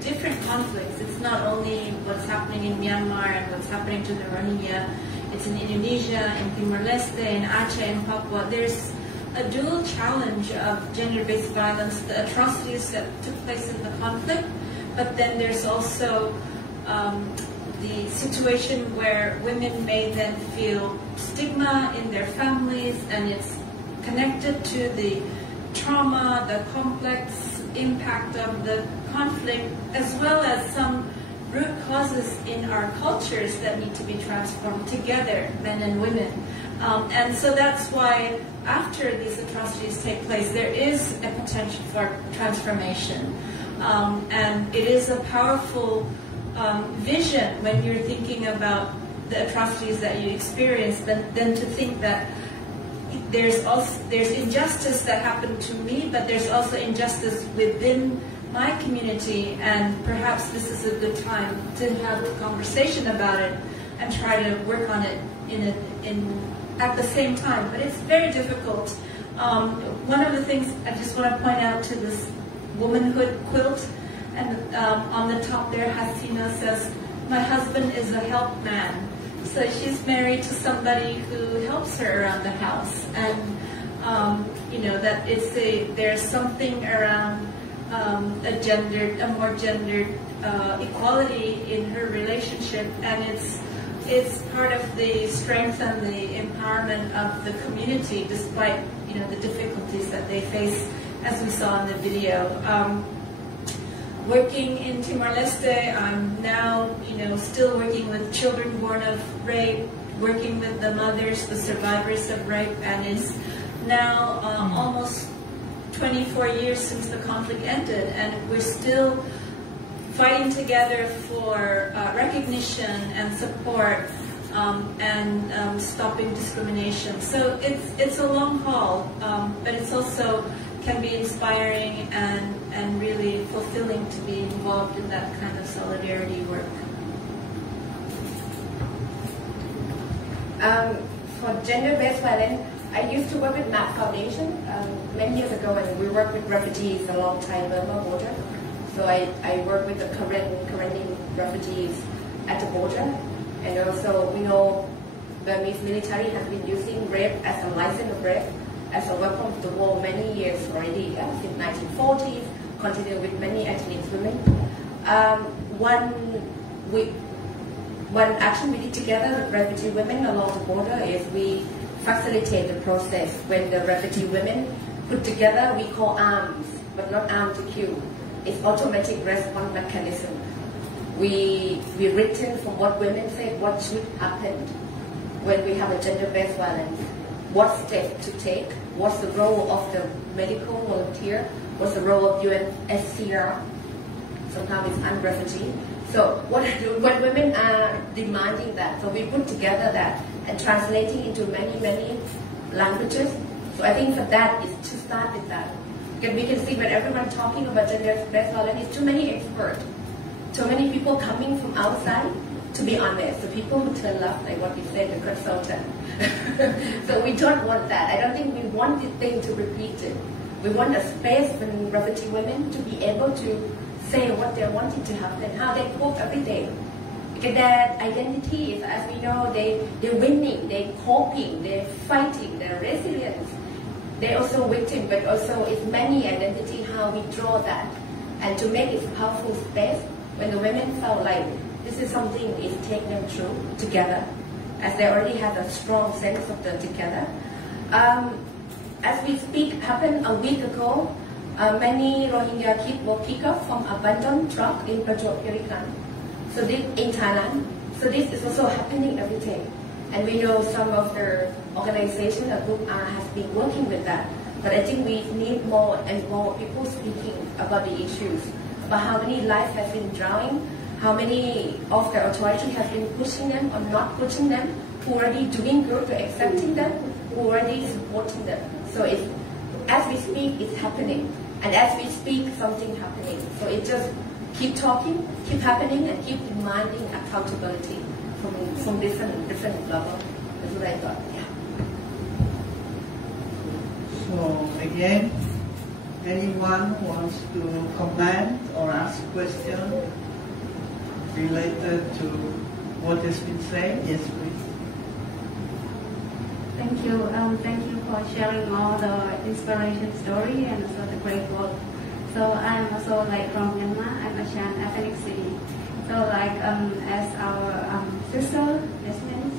different conflicts, it's not only what's happening in Myanmar and what's happening to the Rohingya, it's in Indonesia, in Timor-Leste, in Aceh, in Papua. There's a dual challenge of gender-based violence, the atrocities that took place in the conflict, but then there's also the situation where women may then feel stigma in their families, and it's connected to the trauma, the complex impact of the conflict, as well as some root causes in our cultures that need to be transformed together, men and women. And so that's why after these atrocities take place, there is a potential for transformation. And it is a powerful vision when you're thinking about the atrocities that you experience, but then to think that there's injustice that happened to me, but there's also injustice within my community, and perhaps this is a good time to have a conversation about it and try to work on it at the same time. But it's very difficult. One of the things I just want to point out to this womanhood quilt, and on the top there, Hasina says, "My husband is a help man." So she's married to somebody who helps her around the house, and that there's something around a more gendered equality in her relationship, and it's part of the strength and the empowerment of the community, despite the difficulties that they face, as we saw in the video. Working in Timor-Leste, I'm now, still working with children born of rape, working with the mothers, the survivors of rape, and it's now almost 24 years since the conflict ended, and we're still fighting together for recognition and support and stopping discrimination. So it's a long haul, but it's also can be inspiring and really fulfilling to be involved in that kind of solidarity work. For gender-based violence, I used to work with MAP Foundation many years ago, and we worked with refugees along Thai-Burma border. So I work with the Karen refugees at the border, and also we know Burmese military has been using rape as a license of rape as a weapon of the war many years already, since 1940s, continue with many ethnic women. One action we did together with refugee women along the border is we facilitate the process when the refugee women put together, we call arms, but not arm to kill. It's automatic response mechanism. We written from what women said, what should happen when we have a gender-based violence. What steps to take, what's the role of the medical volunteer, what's the role of UNHCR, sometimes it's un-refugee. So what women are demanding that, so we put together that and translating into many languages So I think for that is to start with that. Because we can see when everyone talking about gender-based violence, it's too many experts, too many people coming from outside, to be honest. The people who turn left, like what we said, the consultant. So we don't want that. I don't think we want the thing to repeat it. We want a space for refugee women to be able to say what they're wanting to happen, how they cope every day. Because their identity is, as we know, they're winning, they're coping, they're fighting, they're resilient. They're also victim, but also it's many identity, how we draw that. And to make it a powerful space, when the women felt like this is something is take them through together, as they already have a strong sense of the together. As we speak, happened a week ago, many Rohingya kids were picked up from abandoned truck in Pranom. So this in Thailand. So this is also happening every day. And we know some of the organizations or group has been working with that. But I think we need more and more people speaking about the issues, about how many lives have been drowning, how many of the authorities have been pushing them or not pushing them, who are already doing good to accepting them, who are already supporting them. So it's, as we speak, it's happening. And as we speak, something happening. So it just keep talking, keep happening, and keep demanding accountability from different level. That's what I thought. Yeah. So again, anyone who wants to comment or ask a question related to what has been said? Yes, please. Thank you. Thank you for sharing all the inspiration story and also the great work. So I'm also like from Myanmar. I'm a Shan ethnic city. So like as our sister Yasmin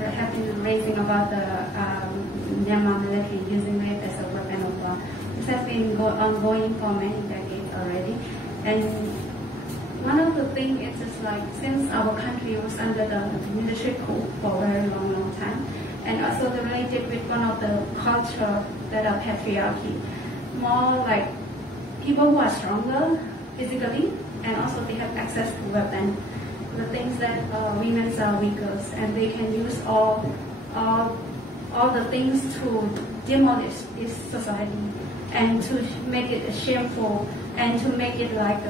have been raising about the Myanmar military using rape as a weapon of war. This has been ongoing for many decades already. And one of the things is just like since our country was under the military coup for a very long time, and also related with one of the culture that are patriarchy, more like people who are stronger physically and also they have access to weapons. The things that women are weaker and they can use all the things to demolish this society and to make it shameful and to make it like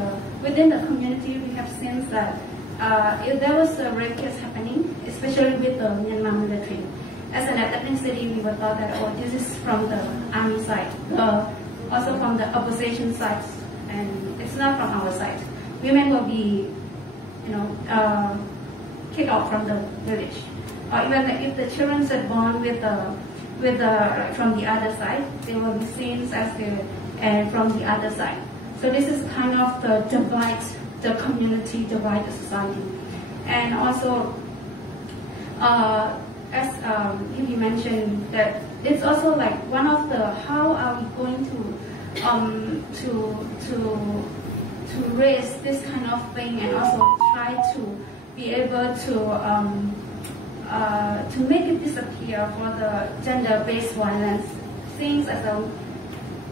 within the community we have seen that if there was a rape case happening, especially with the Myanmar military. As an ethnicity, we were thought that this is from the army side, also from the opposition side, and it's not from our side. Women will be, kicked out from the village, or even if the children are born from the other side, they will be seen as from the other side. So this is kind of the divide the community, divide the society, and also. As he mentioned that it's also like one of the how are we going to raise this kind of thing and also try to be able to make it disappear for the gender-based violence. Things as a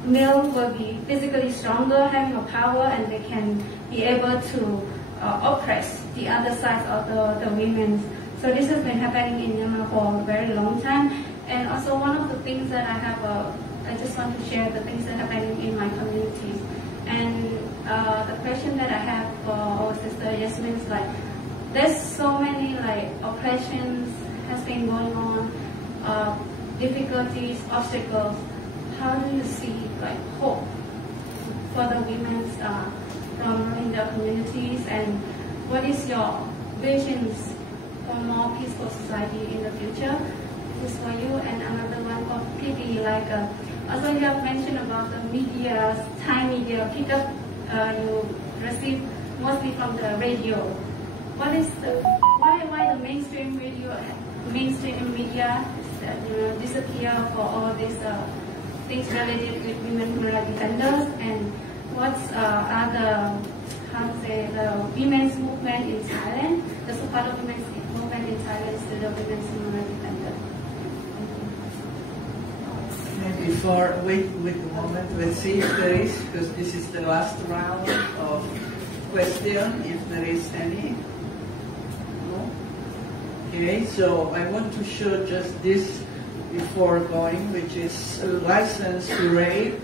male will be physically stronger, having a power, and they can be able to oppress the other side of the women. So this has been happening in Myanmar for a very long time. And also one of the things that I have, I just want to share the things that are happening in my communities. And the question that I have for our sister Yasmin is like, there's so many like oppressions has been going on, difficulties, obstacles. How do you see like hope for the women from Rohingya communities, and what is your visions for more peaceful society in the future? This is for you. And another one for PB, like also you have mentioned about the media, Thai media pick up, you receive mostly from the radio. What is the why the mainstream media disappear for all these things related with women human rights defenders, and what's the women's movement in Thailand, the support of women's movement in Thailand to the women's human rights defenders? Before, wait a moment, let's see if there is, because this is the last round of question, if there is any. No? Okay, so I want to show just this before going, which is a license to rape.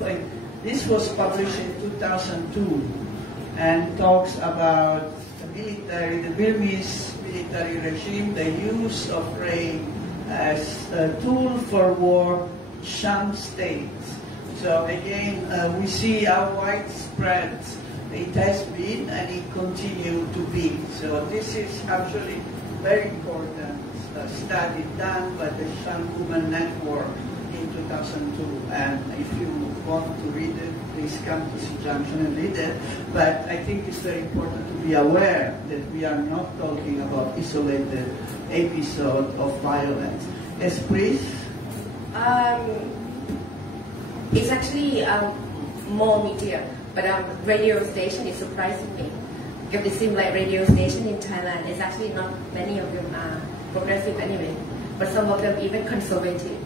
This was published in 2002 and talks about the Burmese military regime, the use of rape as a tool for war, sham states. So again, we see how widespread it has been and it continues to be. So this is actually very important study done by the Young Women Network in 2002. And if you want to read it, please come to Junction and read it. But I think it's very important to be aware that we are not talking about isolated episode of violence. Yes, please. It's actually more media, but radio station is surprising me. Because it seems like radio station in Thailand is actually not many of them are progressive anyway, but some of them even conservative.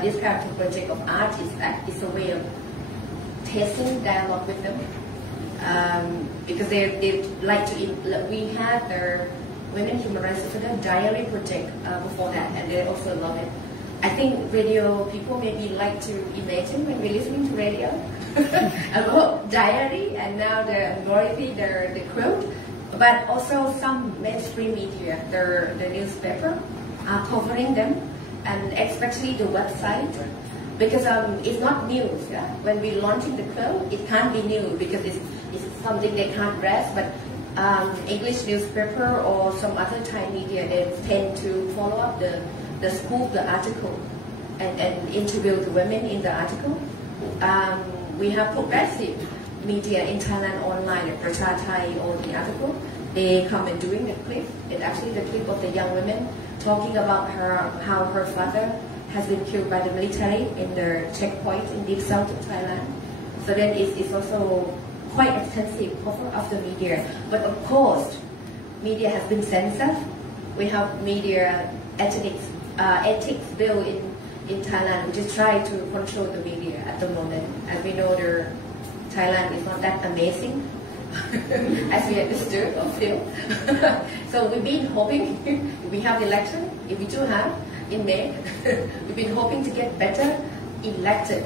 This kind of project of art is a way of tasting dialogue with them, because they like to. We had their Women Human Rights Defender diary project before that, and they also love it. I think radio people maybe like to imagine when we're listening to radio about diary, and now the embroidery, the quilt, but also some mainstream media, the newspaper are covering them, and especially the website, because it's not news. Yeah? When we're launching the quilt, it can't be new because it's something they can't grasp, but English newspaper or some other Thai media, they tend to follow up the scoop, the article, and interview the women in the article. We have progressive media in Thailand online, like Pracha Thai or the article. They come and doing the clip. It's actually the clip of the young women talking about how her father has been killed by the military in the checkpoint in deep south of Thailand. So then it's also quite extensive cover of the media. But of course, media has been censored. We have media ethics bill in Thailand, which is trying to control the media at the moment. As we know, Thailand is not that amazing as we understood or feel. So we've been hoping, if we have election, if we do have in May, we've been hoping to get better elected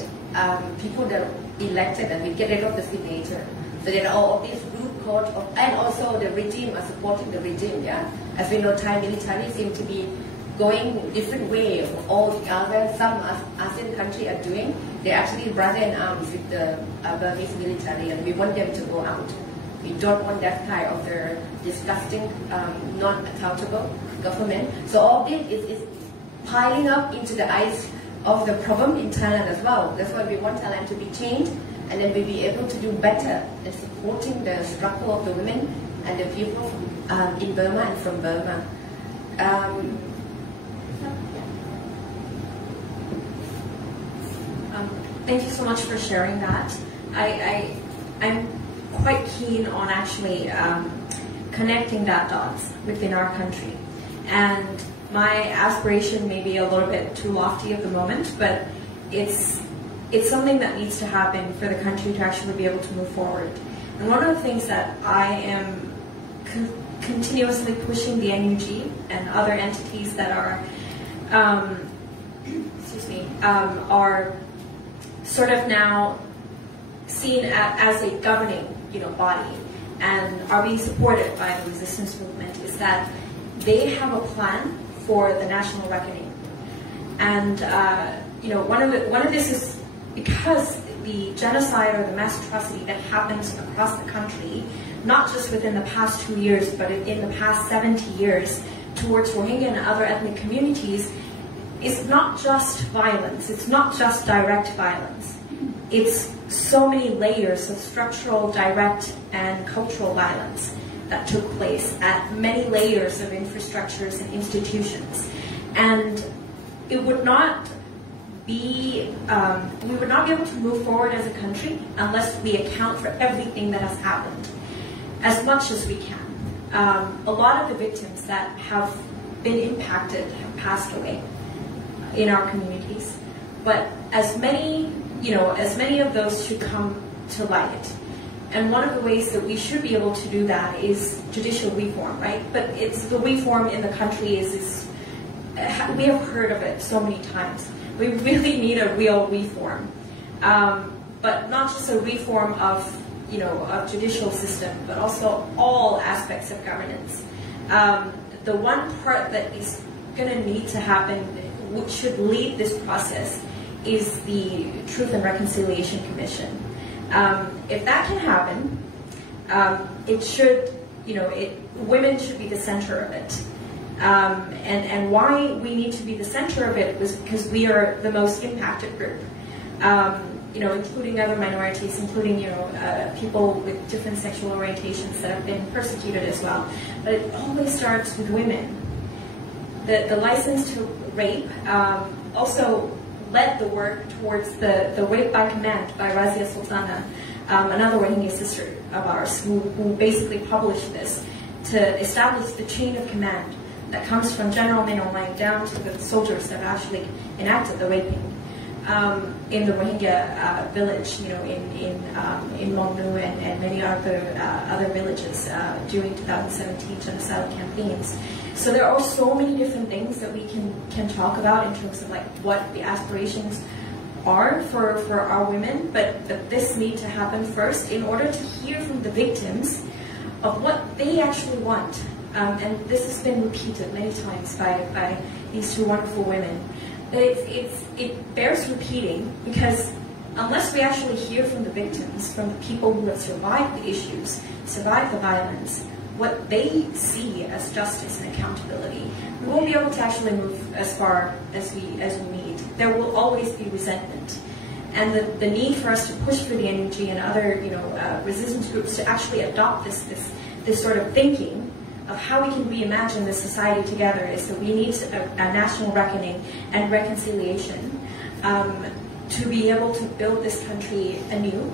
people that are elected, and we get rid of the signature. So that all of these root cause and also the regime are supporting the regime. Yeah, as we know, Thai military seem to be going different way of all the other, some ASEAN countries are doing. They're actually brother in arms with the Burmese military, and we want them to go out. We don't want that kind of their disgusting, non-accountable government. So all this is piling up into the eyes of the problem in Thailand as well. That's why we want Thailand to be changed, and then we'll be able to do better in supporting the struggle of the women and the people in Burma and from Burma. Thank you so much for sharing that. I'm quite keen on actually connecting that dots within our country. And my aspiration may be a little bit too lofty at the moment, but it's something that needs to happen for the country to actually be able to move forward. And one of the things that I am continuously pushing the NUG and other entities that are, are sort of now seen as a governing, body and are being supported by the resistance movement is that they have a plan for the national reckoning. And one of this is because the genocide or the mass atrocity that happens across the country, not just within the past 2 years, but in the past 70 years towards Rohingya and other ethnic communities, is not just violence. It's not just direct violence. It's so many layers of structural, direct, and cultural violence that took place at many layers of infrastructures and institutions. And it would not be, we would not be able to move forward as a country unless we account for everything that has happened as much as we can. A lot of the victims that have been impacted have passed away in our communities, but as many of those should come to light. And one of the ways that we should be able to do that is judicial reform, right? But it's the reform in the country is we have heard of it so many times, We really need a real reform, but not just a reform of a judicial system, but also all aspects of governance. The one part that is going to need to happen, which should lead this process, is the Truth and Reconciliation Commission. If that can happen, it should, women should be the center of it. And why we need to be the center of it was because we are the most impacted group, including other minorities, including, people with different sexual orientations that have been persecuted as well. But it always starts with women. The license to rape also led the work towards the rape by command by Razia Sultana, another Rohingya sister of ours, who basically published this to establish the chain of command that comes from General Min Aung Hlaing down to the soldiers that actually enacted the raping in the Rohingya village, in Mongnu and many other villages during 2017 genocidal campaigns. So there are so many different things that we can talk about in terms of like what the aspirations are for our women, but this needs to happen first in order to hear from the victims of what they actually want. And this has been repeated many times by these two wonderful women. It bears repeating, because unless we actually hear from the victims, from the people who have survived the issues, survived the violence, what they see as justice and accountability, we won't be able to actually move as far as we need. There will always be resentment, and the need for us to push for the NUG and other resistance groups to actually adopt this sort of thinking of how we can reimagine this society together is that we need a national reckoning and reconciliation to be able to build this country anew.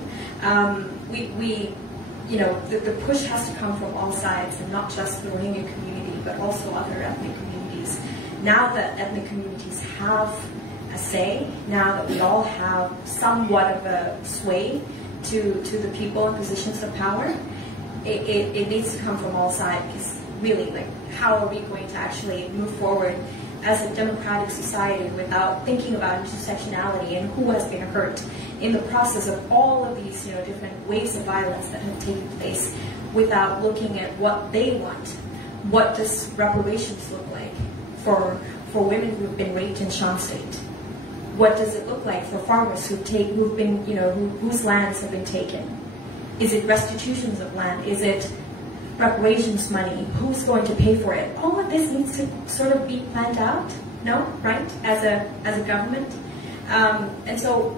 The push has to come from all sides, and not just the Rohingya community, but also other ethnic communities. Now that ethnic communities have a say, now that we all have somewhat of a sway to the people in positions of power, it needs to come from all sides, because really, like, how are we going to actually move forward as a democratic society without thinking about intersectionality and who has been hurt in the process of all of these different waves of violence that have taken place, without looking at what they want? What does reparations look like for women who've been raped in Shan State? What does it look like for farmers who've been whose lands have been taken? Is it restitutions of land? Is it reparations money? Who's going to pay for it? All of this needs to sort of be planned out, no, right? As a government, and so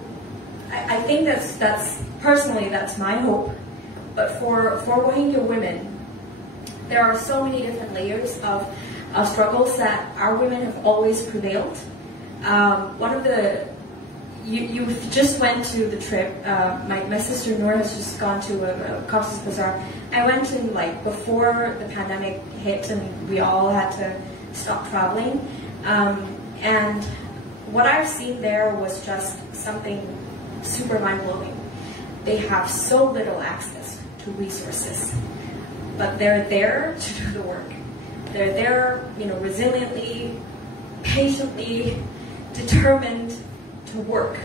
I think that's personally that's my hope. But for Rohingya women, there are so many different layers of struggles that our women have always prevailed. One of the you just went to the trip. My sister Noor has just gone to a Cox's Bazar. I went to before the pandemic hit and we all had to stop traveling. And what I've seen there was just something super mind-blowing. They have so little access to resources, but they're there to do the work. They're there, resiliently, patiently, determined to work.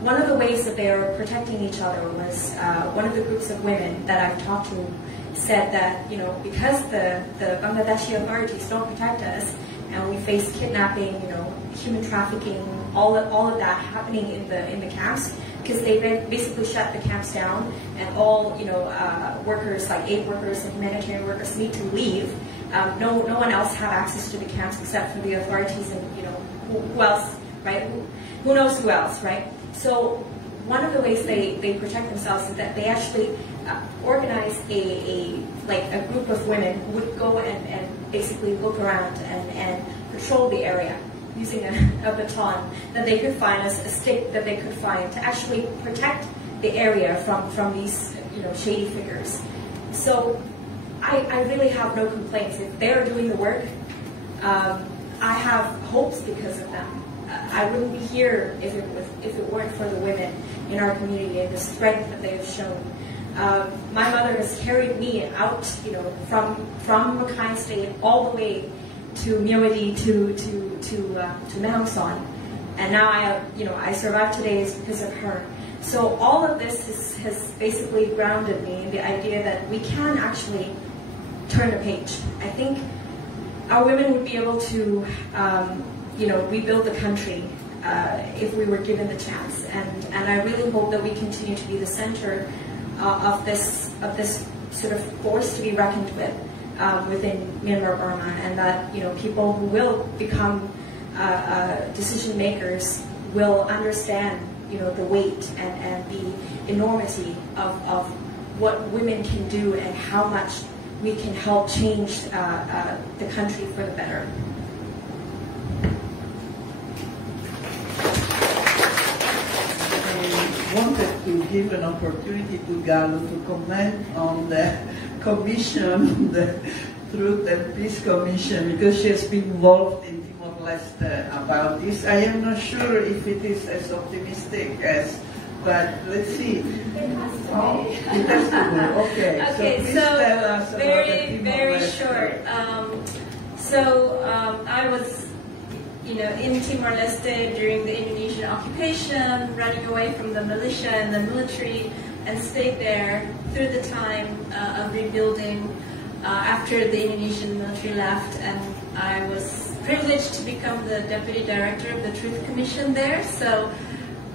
One of the ways that they are protecting each other was one of the groups of women that I've talked to said that, because the Bangladeshi authorities don't protect us and we face kidnapping, human trafficking, all of that happening in the camps, because they basically shut the camps down and all workers, like aid workers and humanitarian workers, need to leave. No one else have access to the camps except for the authorities and who else, right? Who knows who else, right? So one of the ways they protect themselves is that they actually organize a group of women who would go and basically look around and patrol the area using a baton that they could find, a stick that they could find, to actually protect the area from these shady figures. So I really have no complaints. If they're doing the work, I have hopes because of them. I wouldn't be here if it weren't for the women in our community and the strength that they have shown. My mother has carried me out, from Rakhine State all the way to Myanmar, to Mae Hong Son, and now I survived today is because of her. So all of this has basically grounded me in the idea that we can actually turn a page. I think our women would be able to, rebuild the country if we were given the chance. And I really hope that we continue to be the center of this sort of force to be reckoned with within Myanmar Burma, and that people who will become decision makers will understand the weight and the enormity of what women can do and how much we can help change the country for the better. I wanted to give an opportunity to Galuh to comment on the commission, the Truth and Peace Commission, because she has been involved in Timor-Leste about this. I am not sure if it is as optimistic as, but let's see. It has to be. Oh, it has to be. Okay. Okay, so please tell us about very, the very Timor-Leste. short. I was in Timor-Leste during the Indonesian occupation, running away from the militia and the military, and stayed there through the time of rebuilding after the Indonesian military left, and I was privileged to become the Deputy Director of the Truth Commission there, so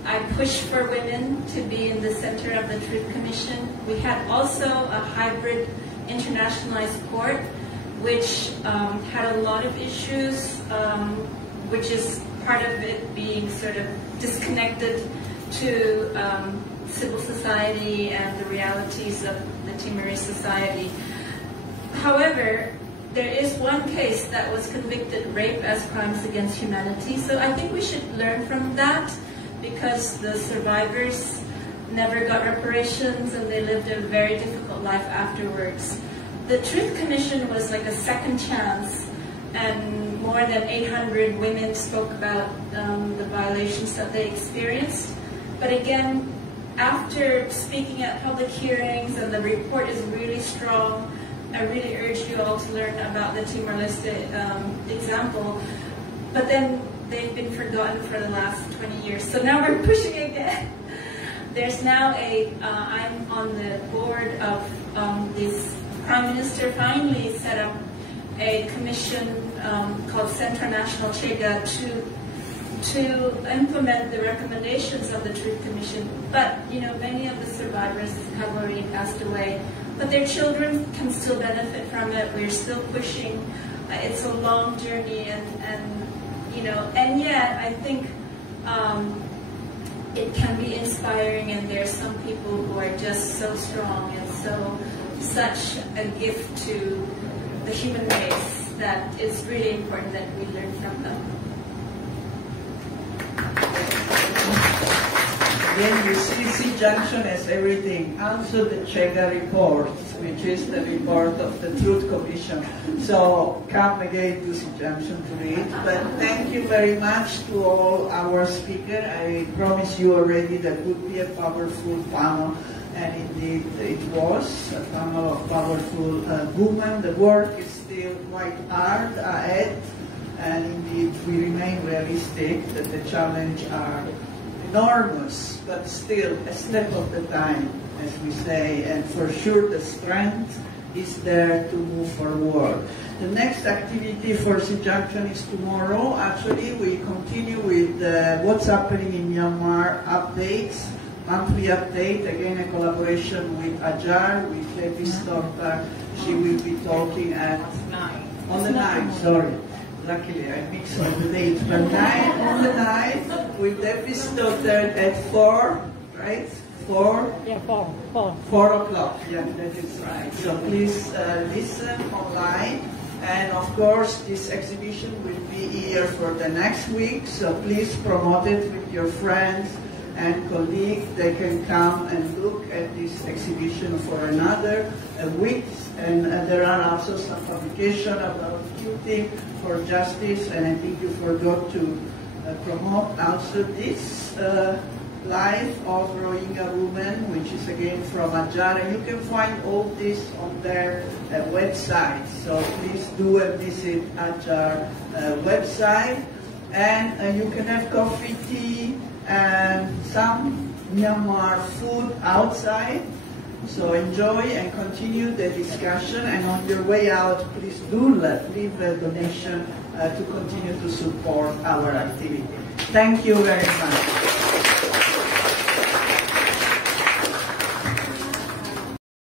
I pushed for women to be in the center of the Truth Commission. We had also a hybrid internationalized court, which had a lot of issues, which is part of it being sort of disconnected to civil society and the realities of the Timorese society. However, there is one case that was convicted rape as crimes against humanity, so I think we should learn from that, because the survivors never got reparations and they lived a very difficult life afterwards. The Truth Commission was like a second chance, and more than 800 women spoke about the violations that they experienced. But again, after speaking at public hearings, and the report is really strong, I really urge you all to learn about the Timor-Leste example. But then they've been forgotten for the last 20 years. So now we're pushing again. There's now I'm on the board of this Prime Minister finally set up a commission called Centro National Chega to implement the recommendations of the Truth Commission. But many of the survivors have already passed away, but their children can still benefit from it. We're still pushing. It's a long journey, and yet I think it can be inspiring, and there's some people who are just so strong and such a gift to the human race that it's really important that we learn from them. Again, you see Junction as everything. Also the Chega report, which is the report of the Truth Commission. So come again to Junction to read. But thank you very much to all our speakers. I promise you already that would be a powerful panel. And indeed it was a panel of powerful women. The work is still quite hard ahead. And indeed we remain realistic that the challenges are enormous, but still a step of the time, as we say, and for sure the strength is there to move forward. The next activity for Junction is tomorrow. Actually, we continue with what's happening in Myanmar updates, monthly update, again a collaboration with AJAR, with Levis Doctor. She will be talking on the 9th, sorry. Luckily, I mixed all the dates. But on the 9th, with Levis Doctor at 4, right? 4? Yeah, 4. 4 o'clock, yeah, that is right. So please listen online. And of course, this exhibition will be here for the next week. So please promote it with your friends and colleagues. They can come and look at this exhibition for another week. And there are also some publications about duty for justice. And I think you forgot to promote also this life of Rohingya women, which is again from AJAR. And you can find all this on their website. So please do visit AJAR website. And you can have coffee, tea, and some Myanmar food outside. So enjoy and continue the discussion. And on your way out, please do leave a donation to continue to support our activity. Thank you very much.